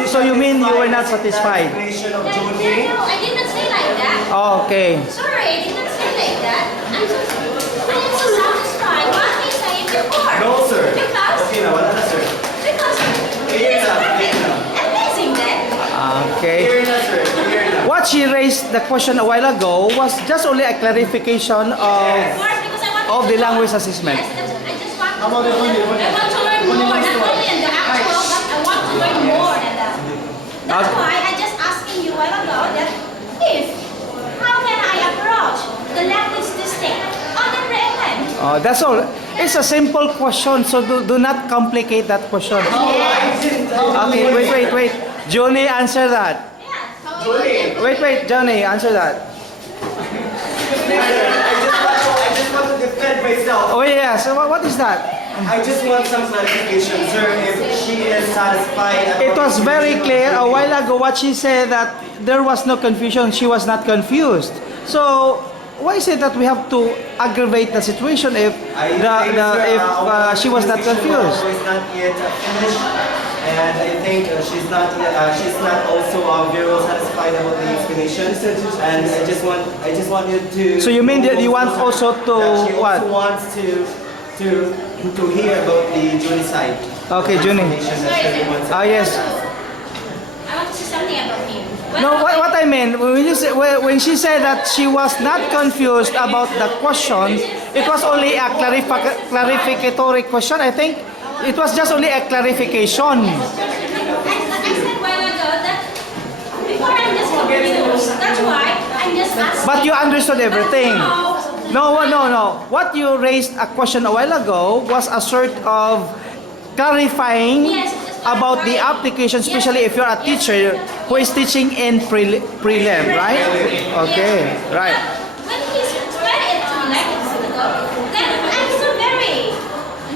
So you mean you were not satisfied? explanation of No, Johnny. no, I did not say like that. Oh, okay. Sorry, I did not say like that. I am so satisfied what he said before. No, sir. Because, Okay, now wala na, sir. because Clear it's na, perfect. clear na. Amazing then. Okay. Clear na, sir. Clear na. What she raised the question a while ago was just only a clarification Of course, because I want of to the know. language assessment. Yes, I just want How about to the know. one? I want to learn more, not only in the actual, but I want to learn more than that. That's Okay. why I just asking you a while ago that if, how can I approach the language distinct on the pre-end? That's all. It's a simple question, so do not complicate that question. Okay, wait. Johnny, answer that. Yeah. Wait, Johnny, answer that. I just want to defend myself. Oh yeah, so what is that? I just want some clarification, sir. If she is satisfied. It was very clear a while ago what she said that there was no confusion, she was not confused. So why is it that we have to aggravate the situation if she was not confused? Was not yet finished, and I think she's not also very well satisfied about the explanation. And I just want you to. So you mean that you want also to that she what? also wants to hear about the Johnny side. Okay, Johnny. Explanation that she wants. Yes. I want to say something about him. No, what I mean, when she said that she was not confused about the question, it was only a clarificatory question, I think. It was just only a clarification. I said a while ago that before I'm just confused. That's why I'm just asking. But you understood everything. But no. No. What you raised a question a while ago was a sort of clarifying Yes, just about the clarifying. application, especially if you're a teacher who is teaching in prelim, right? Okay, right. When he explained it to me like this ago, then I'm so very.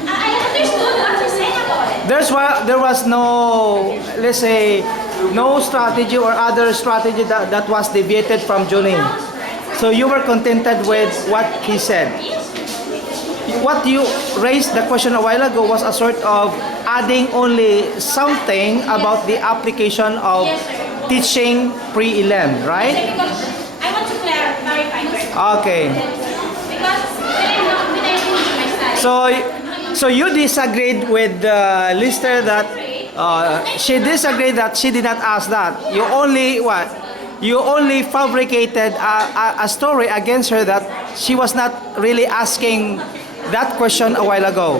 I understood what he said about it. There was no, let's say, no strategy or other strategy that was deviated from Johnny. So you were contented with what he said. What you raised the question a while ago was a sort of adding only something about the application of Yes, sir. teaching pre-ELEM, right? Because I want to clarify first. Okay. Because when I finish my study. So you disagreed with Lister that she disagreed that she did not ask that. You only what? You only fabricated a story against her that she was not really asking that question a while ago.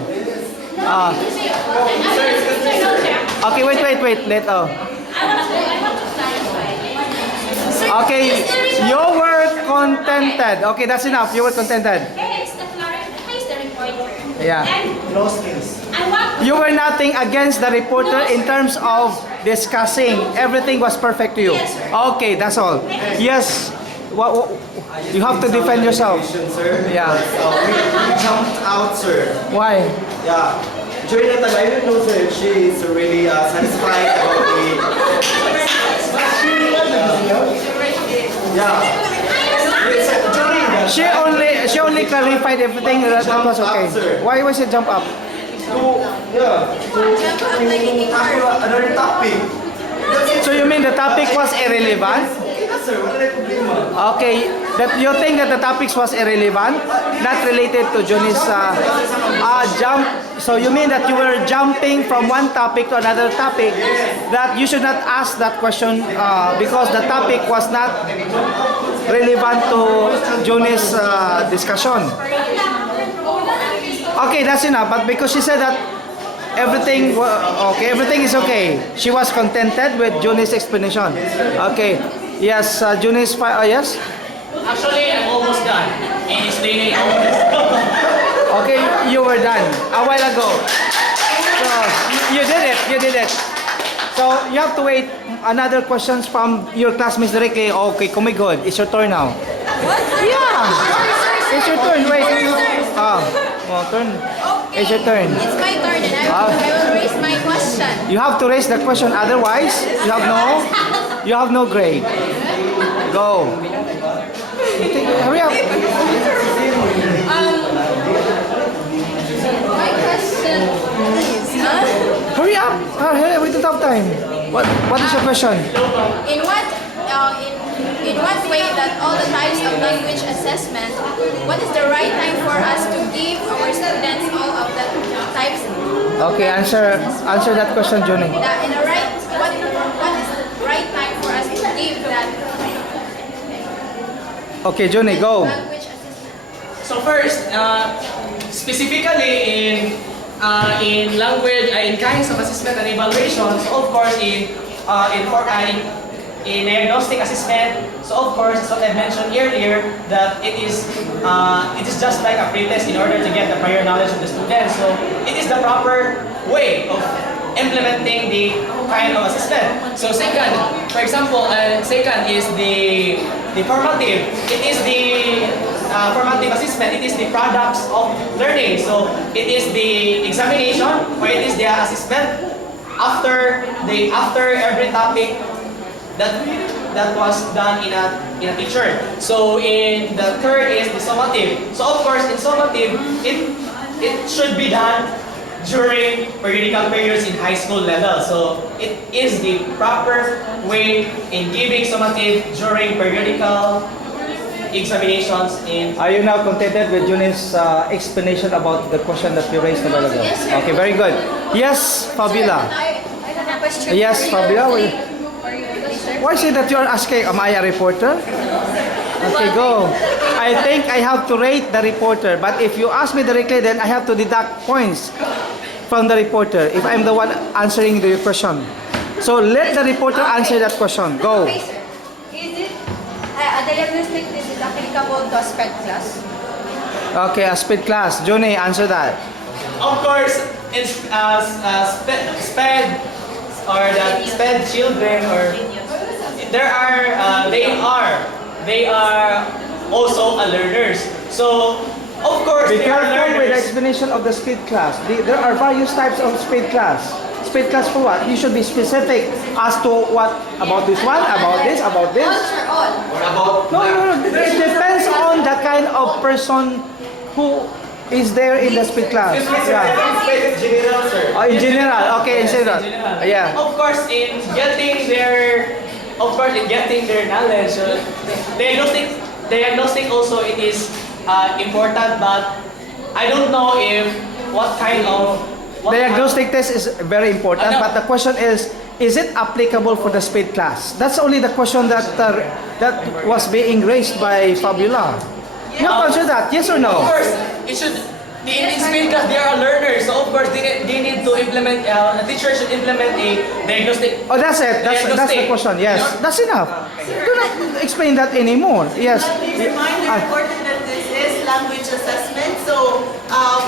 Okay, wait. I want to clarify. Okay, you were contented. Okay, that's enough. You were contented. Here's the reporter. Yeah. And No space. I want You were nothing against the reporter in terms of discussing. Everything was perfect to you. Yes, sir. Okay, that's all. Yes. You have to defend yourself. Sir. Yeah. We jumped out, sir. Why? Yeah. During that time, I didn't know, sir, if she is really satisfied about the. Yeah. Wait, sir, during She only clarified everything that was okay. Why was it jump up? to tackle another topic. So you mean the topic was irrelevant? Yes, sir. Wala na problema. Okay, that you think that the topics was irrelevant, not related to Johnny's jump. So you mean that you were jumping from one topic to another topic, that you should not ask that question because the topic was not relevant to Johnny's discussion. Okay, that's enough. But because she said that everything is okay. She was contented with Johnny's explanation. Okay. Yes, Johnny's yes. Actually, I'm almost done. And it's really Okay, you were done a while ago. So you did it. So you have to wait another questions from your classmates directly. Okay, Kumigod, it's your turn now. Yeah. It's your turn. Wait. Ah, well, turn. Okay. It's your turn. It's my turn and I will raise my question. You have to raise the question. Otherwise, you have no grade. Go. Hurry up. My question is, Hurry up. Hurry, we don't have time. What is your question? in what way that all the types of language assessment, what is the right time for us to give our students all of the types? Okay, answer that question, Johnny. In a right, what is the right time for us to give that Okay, Johnny, go. language assessment? So first, specifically in language, in kinds of assessment and evaluations, of course in diagnostic assessment, so of course, as what I mentioned earlier, that it is just like a pretest in order to get the prior knowledge of the student. So it is the proper way of implementing the kind of assessment. So second, for example, second is the formative. It is the formative assessment. It is the products of learning. So it is the examination or it is the assessment after every topic that was done in a teacher. So in the third is the summative. So of course in summative it should be done during periodical periods in high school level. So it is the proper way in giving summative during periodical examinations in. Are you now contented with Johnny's explanation about the question that you raised a while ago? Yes, sir. Okay, very good. Yes, Fabiola. I have a question. Yes, for you. Fabiola. For you, sir. Why is it that you are asking, am I a reporter? Okay, go. I think I have to rate the reporter, but if you ask me directly, then I have to deduct points from the reporter if I'm the one answering the question. So let the reporter answer that question. Go. Okay, sir. Is it a diagnostic test is applicable to a SPED class? Okay, a speed class. Johnny, answer that. Of course, it's SPED or the SPED children or they are also a learners. So of course Be they are careful with the learners. explanation of the speed class. There are various types of speed class. Speed class for what? You should be specific as to what about this one, about this, about this. All, sir, all. What about No. It depends on the kind of person who is there in the speed class. Yeah. general, sir? Oh, in general. Okay, in general. Yeah. Of course, in getting their knowledge, diagnostic also it is important, but I don't know if what kind of Diagnostic test is very important, Ano? but the question is it applicable for the speed class? That's only the question that was being raised by Fabiola. You have to answer that, yes or Of no? course, it should. In speed class, they are learners, so of course they need to implement. A teacher should implement a diagnostic. Oh, that's it. That's the Diagnostic. question. Yes, that's enough. Do not explain that anymore. Yes. Please remind the reporter that this is language assessment, so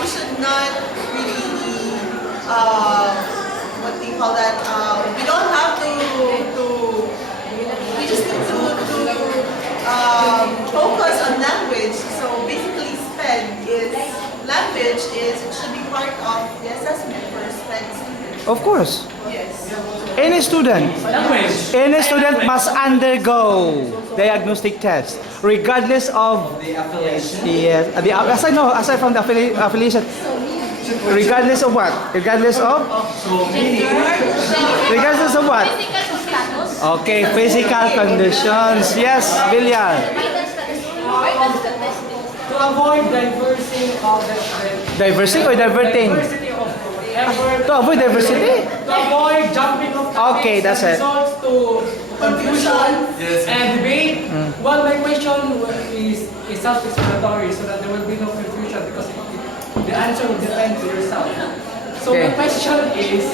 we should not really, what do you call that? We don't have to we just need to focus on language. So basically, language should be part of the assessment for SPED students. Of course. Yes. Any student Language. must undergo diagnostic test, regardless of The affiliation? yes, aside from the affiliation, regardless of what? Regardless of what? Physical status. Okay, physical conditions. Yes, Villar. Why does the test do? To avoid diversing of the Diversing or diverting? diversity of effort, To avoid diversity? to avoid jumping of topics Okay, that's that it. results to confusion Yes. and debate. Well, my question is self-explanatory so that there will be no confusion because the answer will depend to yourself. So Okay. my question is,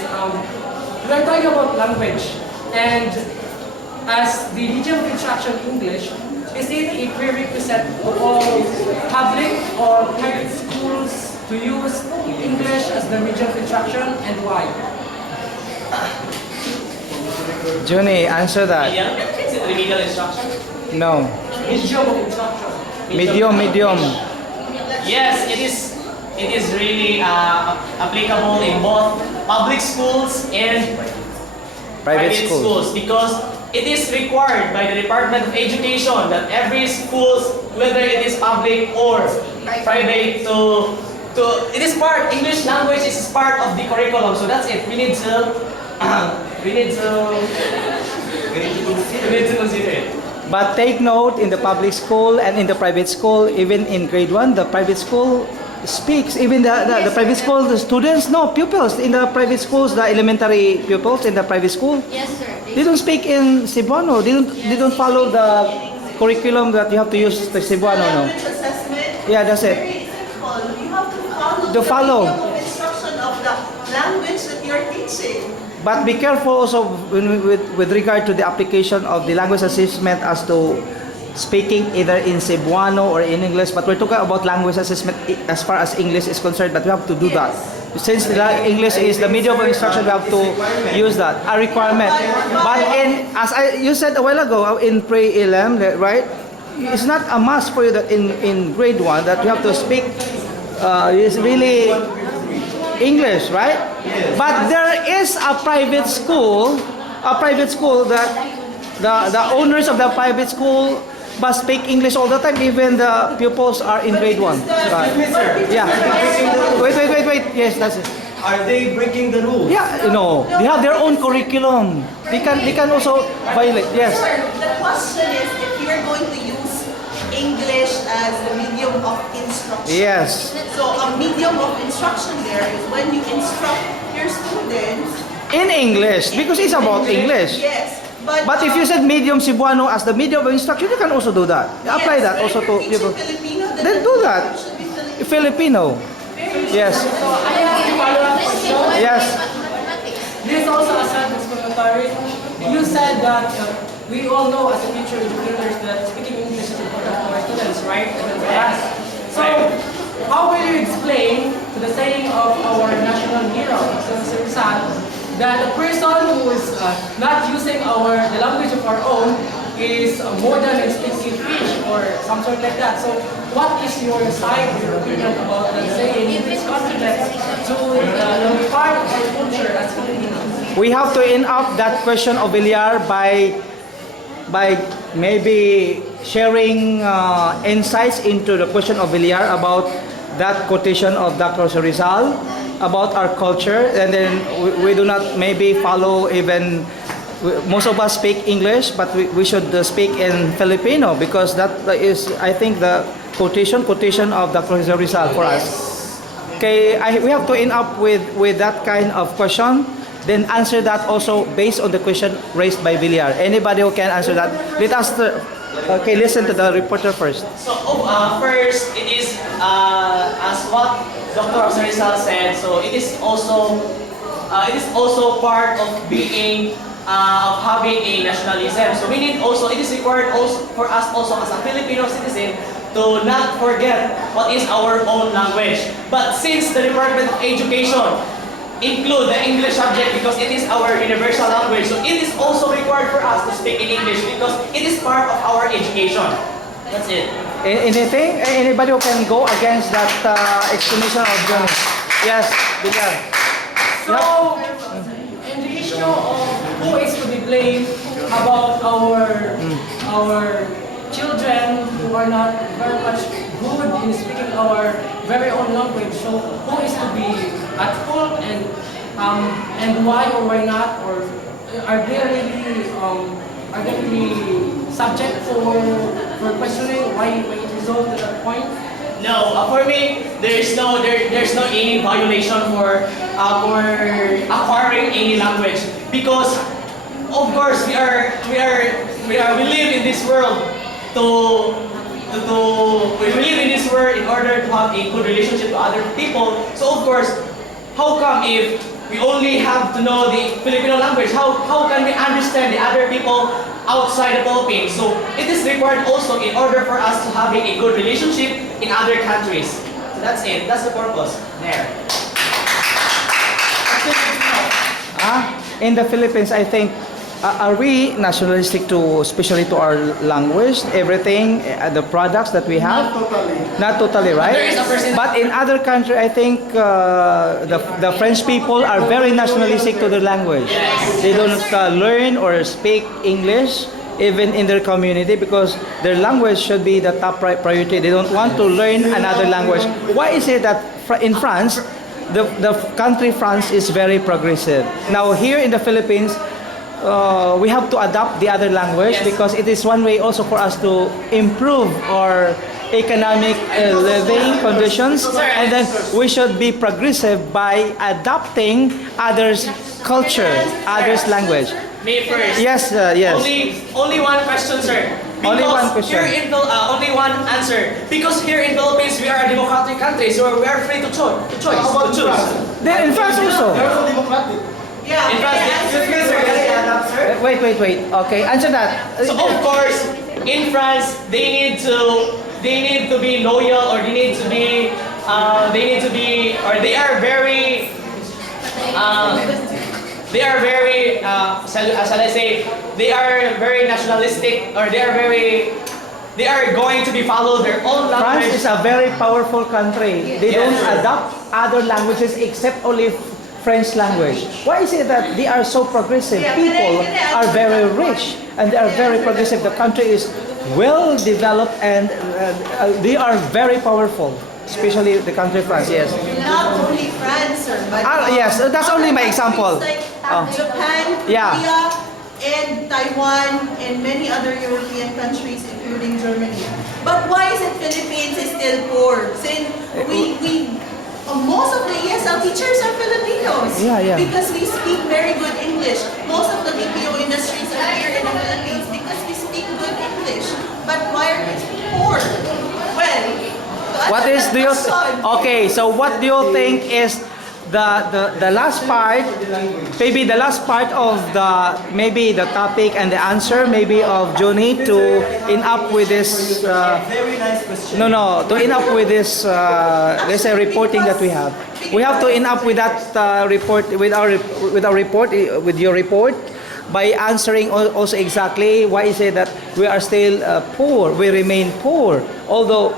we are talking about language, and as the medium of instruction English, is it a prerequisite to all public or private schools to use English as the medium of instruction, and why? Johnny, answer that. Yeah, is it remedial instruction? No. Medium of instruction. Medium. Yes, it is. It is really applicable in both public schools and Private schools. because it is required by the Department of Education that every schools, whether it is public or private, to it is part English language is part of the curriculum. So that's it. We need to we need to consider it. But take note, in the public school and in the private school, even in grade 1, the private school speaks, even the private school, the students, no, pupils in the private schools, the elementary pupils in the private school, Yes, sir. they don't speak in Cebuano. They don't follow the curriculum that you have to use the Cebuano, no. Language assessment. Yeah, that's it. Very simple. You have to To follow. the medium of instruction of the language that you're teaching. But be careful also with regard to the application of the language assessment as to speaking either in Cebuano or in English. But we're talking about language assessment as far as English is concerned, but we have to do that. Since English is the medium of instruction, we have to use that, a requirement. But as you said a while ago, in pre-ELM, right? It's not a must for you that in grade 1 that you have to speak is really English, right? But there is a private school that the owners of the private school must speak English all the time, even the pupils are in grade 1. Right. Yeah. Wait. Yes, that's it. Are they breaking the rules? Yeah, they have their own curriculum. They can also violate. Yes. Sir, the question is if you're going to use English as the medium of instruction. Yes. So a medium of instruction there is when you instruct your students. In English, because it's about English. Yes. But if you said medium Cebuano as the medium of instruction, you can also do that. Apply that also to people. Then do that. Filipino. Yes. So I have a follow-up question. Yes. This is also a self-explanatory. You said that we all know as a teacher educators that speaking English is important for our students, right? Even for us. So how will you explain to the saying of our national hero, Sir Rizal, that a person who is not using the language of our own is more than speaking fish or some sort like that. So what is your side or your opinion about that saying in this context to the part of our culture as Filipinos? We have to end up that question of Villar by maybe sharing insights into the question of Villar about that quotation of Dr. Rizal about our culture, and then we do not maybe follow even, most of us speak English, but we should speak in Filipino because that is, I think, the quotation of Dr. Rizal for us. Okay, we have to end up with that kind of question, then answer that also based on the question raised by Villar. Anybody who can answer that, let us okay, listen to the reporter first. So first, it is as what Dr. Rizal said. So it is also part of being of having a nationalism. So we need also, it is required also for us also as a Filipino citizen to not forget what is our own language. But since the Department of Education include the English subject because it is our universal language, so it is also required for us to speak in English because it is part of our education. That's it. Anything? Anybody who can go against that explanation of Johnny? Yes, Villar. So, in the issue of who is to be blamed about our children who are not very much good in speaking our very own language, so who is to be at fault and why or why not, or are they really subject for questioning why it resolved to that point? No, for me, there's no any violation for acquiring any language because, of course, we live in this world we live in this world in order to have a good relationship to other people. So of course, how come if we only have to know the Filipino language, how can we understand the other people outside the Philippines? So it is required also in order for us to having a good relationship in other countries. So that's it. That's the purpose there. In the Philippines, I think Are we nationalistic to, especially to our language, everything, the products that we have? Not totally. Not totally, right? There is a percentage. But in other countries, I think the French people are very nationalistic to their language. They don't learn or speak English even in their community because their language should be the top priority. They don't want to learn another language. Why is it that in France, the country France is very progressive? Now here in the Philippines, we have to adopt the other language Yes. because it is one way also for us to improve our economic living conditions, and then we should be progressive by adopting others' culture, others' language. Me first. Yes, yes. Only one question, sir. Only Because one question. Here in only one answer. Because here in Philippines, we are a democratic country, so we are free to choose. How about To choose. France? Then in France also. They're also democratic. Yeah. In France, Wait. Okay, answer that. So of course, in France, they need to be loyal, or they are very, shall I say, they are very nationalistic, or they are going to be follow their own France language. is a very powerful country. They Yes. don't adopt other languages except only French language. Why is it that they are so progressive? Yeah, People can I are answer very that one? rich and they are very progressive. The country is well developed and they are very powerful, especially the country France. Yes. Not only France, sir, but Yes, that's only my example. Like Oh. Japan, Yeah. Korea, and Taiwan, and many other European countries, including Germany. But why is it Philippines is still poor? Since most of the ESL teachers are Filipinos. Yeah. Because we speak very good English. Most of the BPO industries are here in the Philippines because we speak good English. But why are we poor? Well, to What answer is that do you question, okay? So what do you think is the last part? Maybe the last part of maybe the topic and the answer maybe of Johnny to end up with this. Very nice question. No, to end up with this, let's say reporting that we have. We have to end up with that report, with our report, with your report, by answering also exactly why is it that we are still poor, we remain poor, although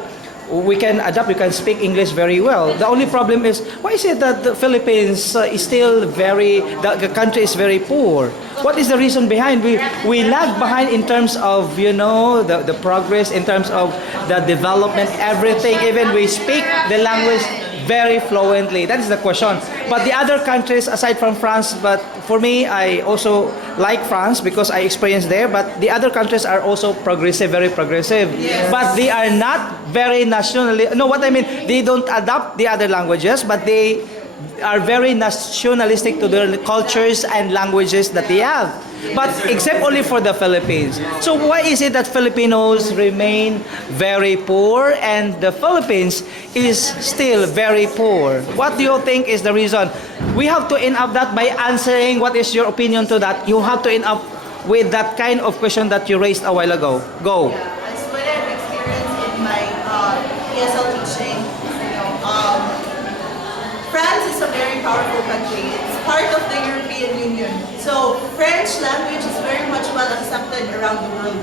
we can adapt, we can speak English very well. The only problem is, why is it that the Philippines is still the country is very poor? What is the reason behind? We lag behind in terms of, the progress, in terms of the development, everything. Even we speak the language very fluently. That is the question. But the other countries, aside from France, but for me, I also like France because I experienced there. But the other countries are also progressive, very progressive. Yes. But they are not very nationally. No, what I mean, they don't adopt the other languages, but they are very nationalistic to their cultures and languages that they have. But except only for the Philippines. So why is it that Filipinos remain very poor and the Philippines is still very poor? What do you think is the reason? We have to end up that by answering what is your opinion to that. You have to end up with that kind of question that you raised a while ago. Go. As what I've experienced in my ESL teaching, France is a very powerful country. It's part of the European Union. So French language is very much well accepted around the world.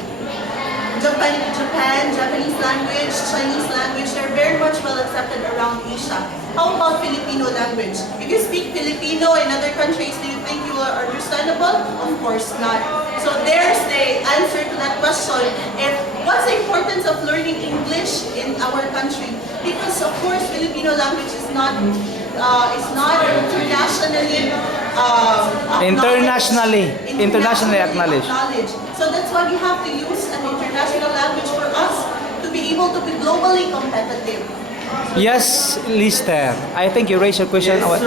Japanese language, Chinese language, they're very much well accepted around Asia. How about Filipino language? If you speak Filipino in other countries, do you think you are understandable? Of course not. So there's the answer to that question. What's the importance of learning English in our country? Because of course Filipino language is not internationally acknowledged. So that's why we have to use an international language for us to be able to be globally competitive. Yes, Lister. I think you raised your question. Yes,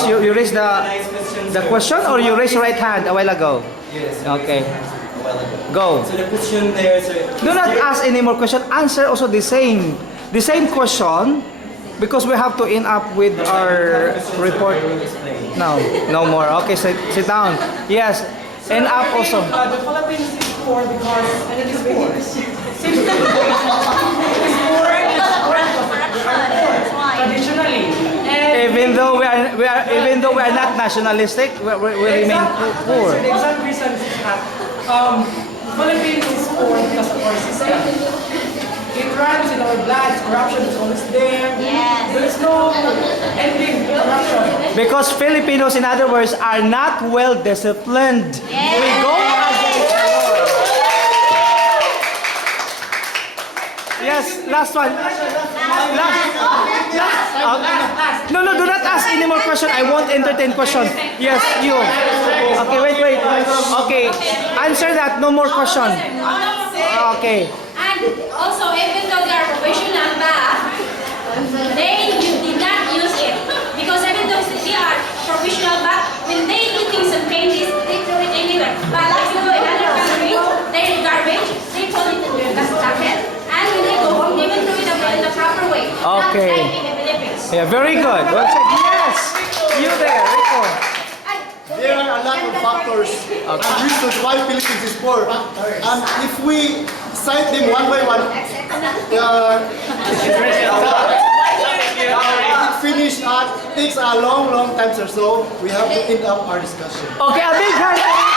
sir. You raised Nice question, the sir. question, or you raised your right hand a while ago. Yes. Okay. A while ago. Go. So the question there, sir. Do not ask any more question. Answer also the same question, because we have to end up with our report. No more. Okay, sit down. Yes, end up also. The Philippines is poor because it is poor. Traditionally. And Even though though we are not nationalistic, we remain poor. The exact reason is that Philippines is poor because of our system. It runs in our blood. Corruption is always there. Yes. There is no ending to corruption. Because Filipinos, in other words, are not well disciplined. We go against the law. Yes, last one. No, do not ask any more question. I won't entertain question. Yes, you. Okay, wait. Okay, answer that. No more question. Okay. And also, even though they are professional, but they did not use it. Because even though they are professional, but when they do things and changes, they throw it anywhere. But like you know, in other countries, they garbage, they put it in their dust bucket, and when they go home, they will throw it away in the proper way. Okay. Not like in the Philippines. Yeah, very good. Well said. Yes. You there, Rico. There are a lot of factors and reasons why Philippines is poor. And if we cite them one by one, it takes a long time, sir. So we have to end up our discussion. Okay, a big hand.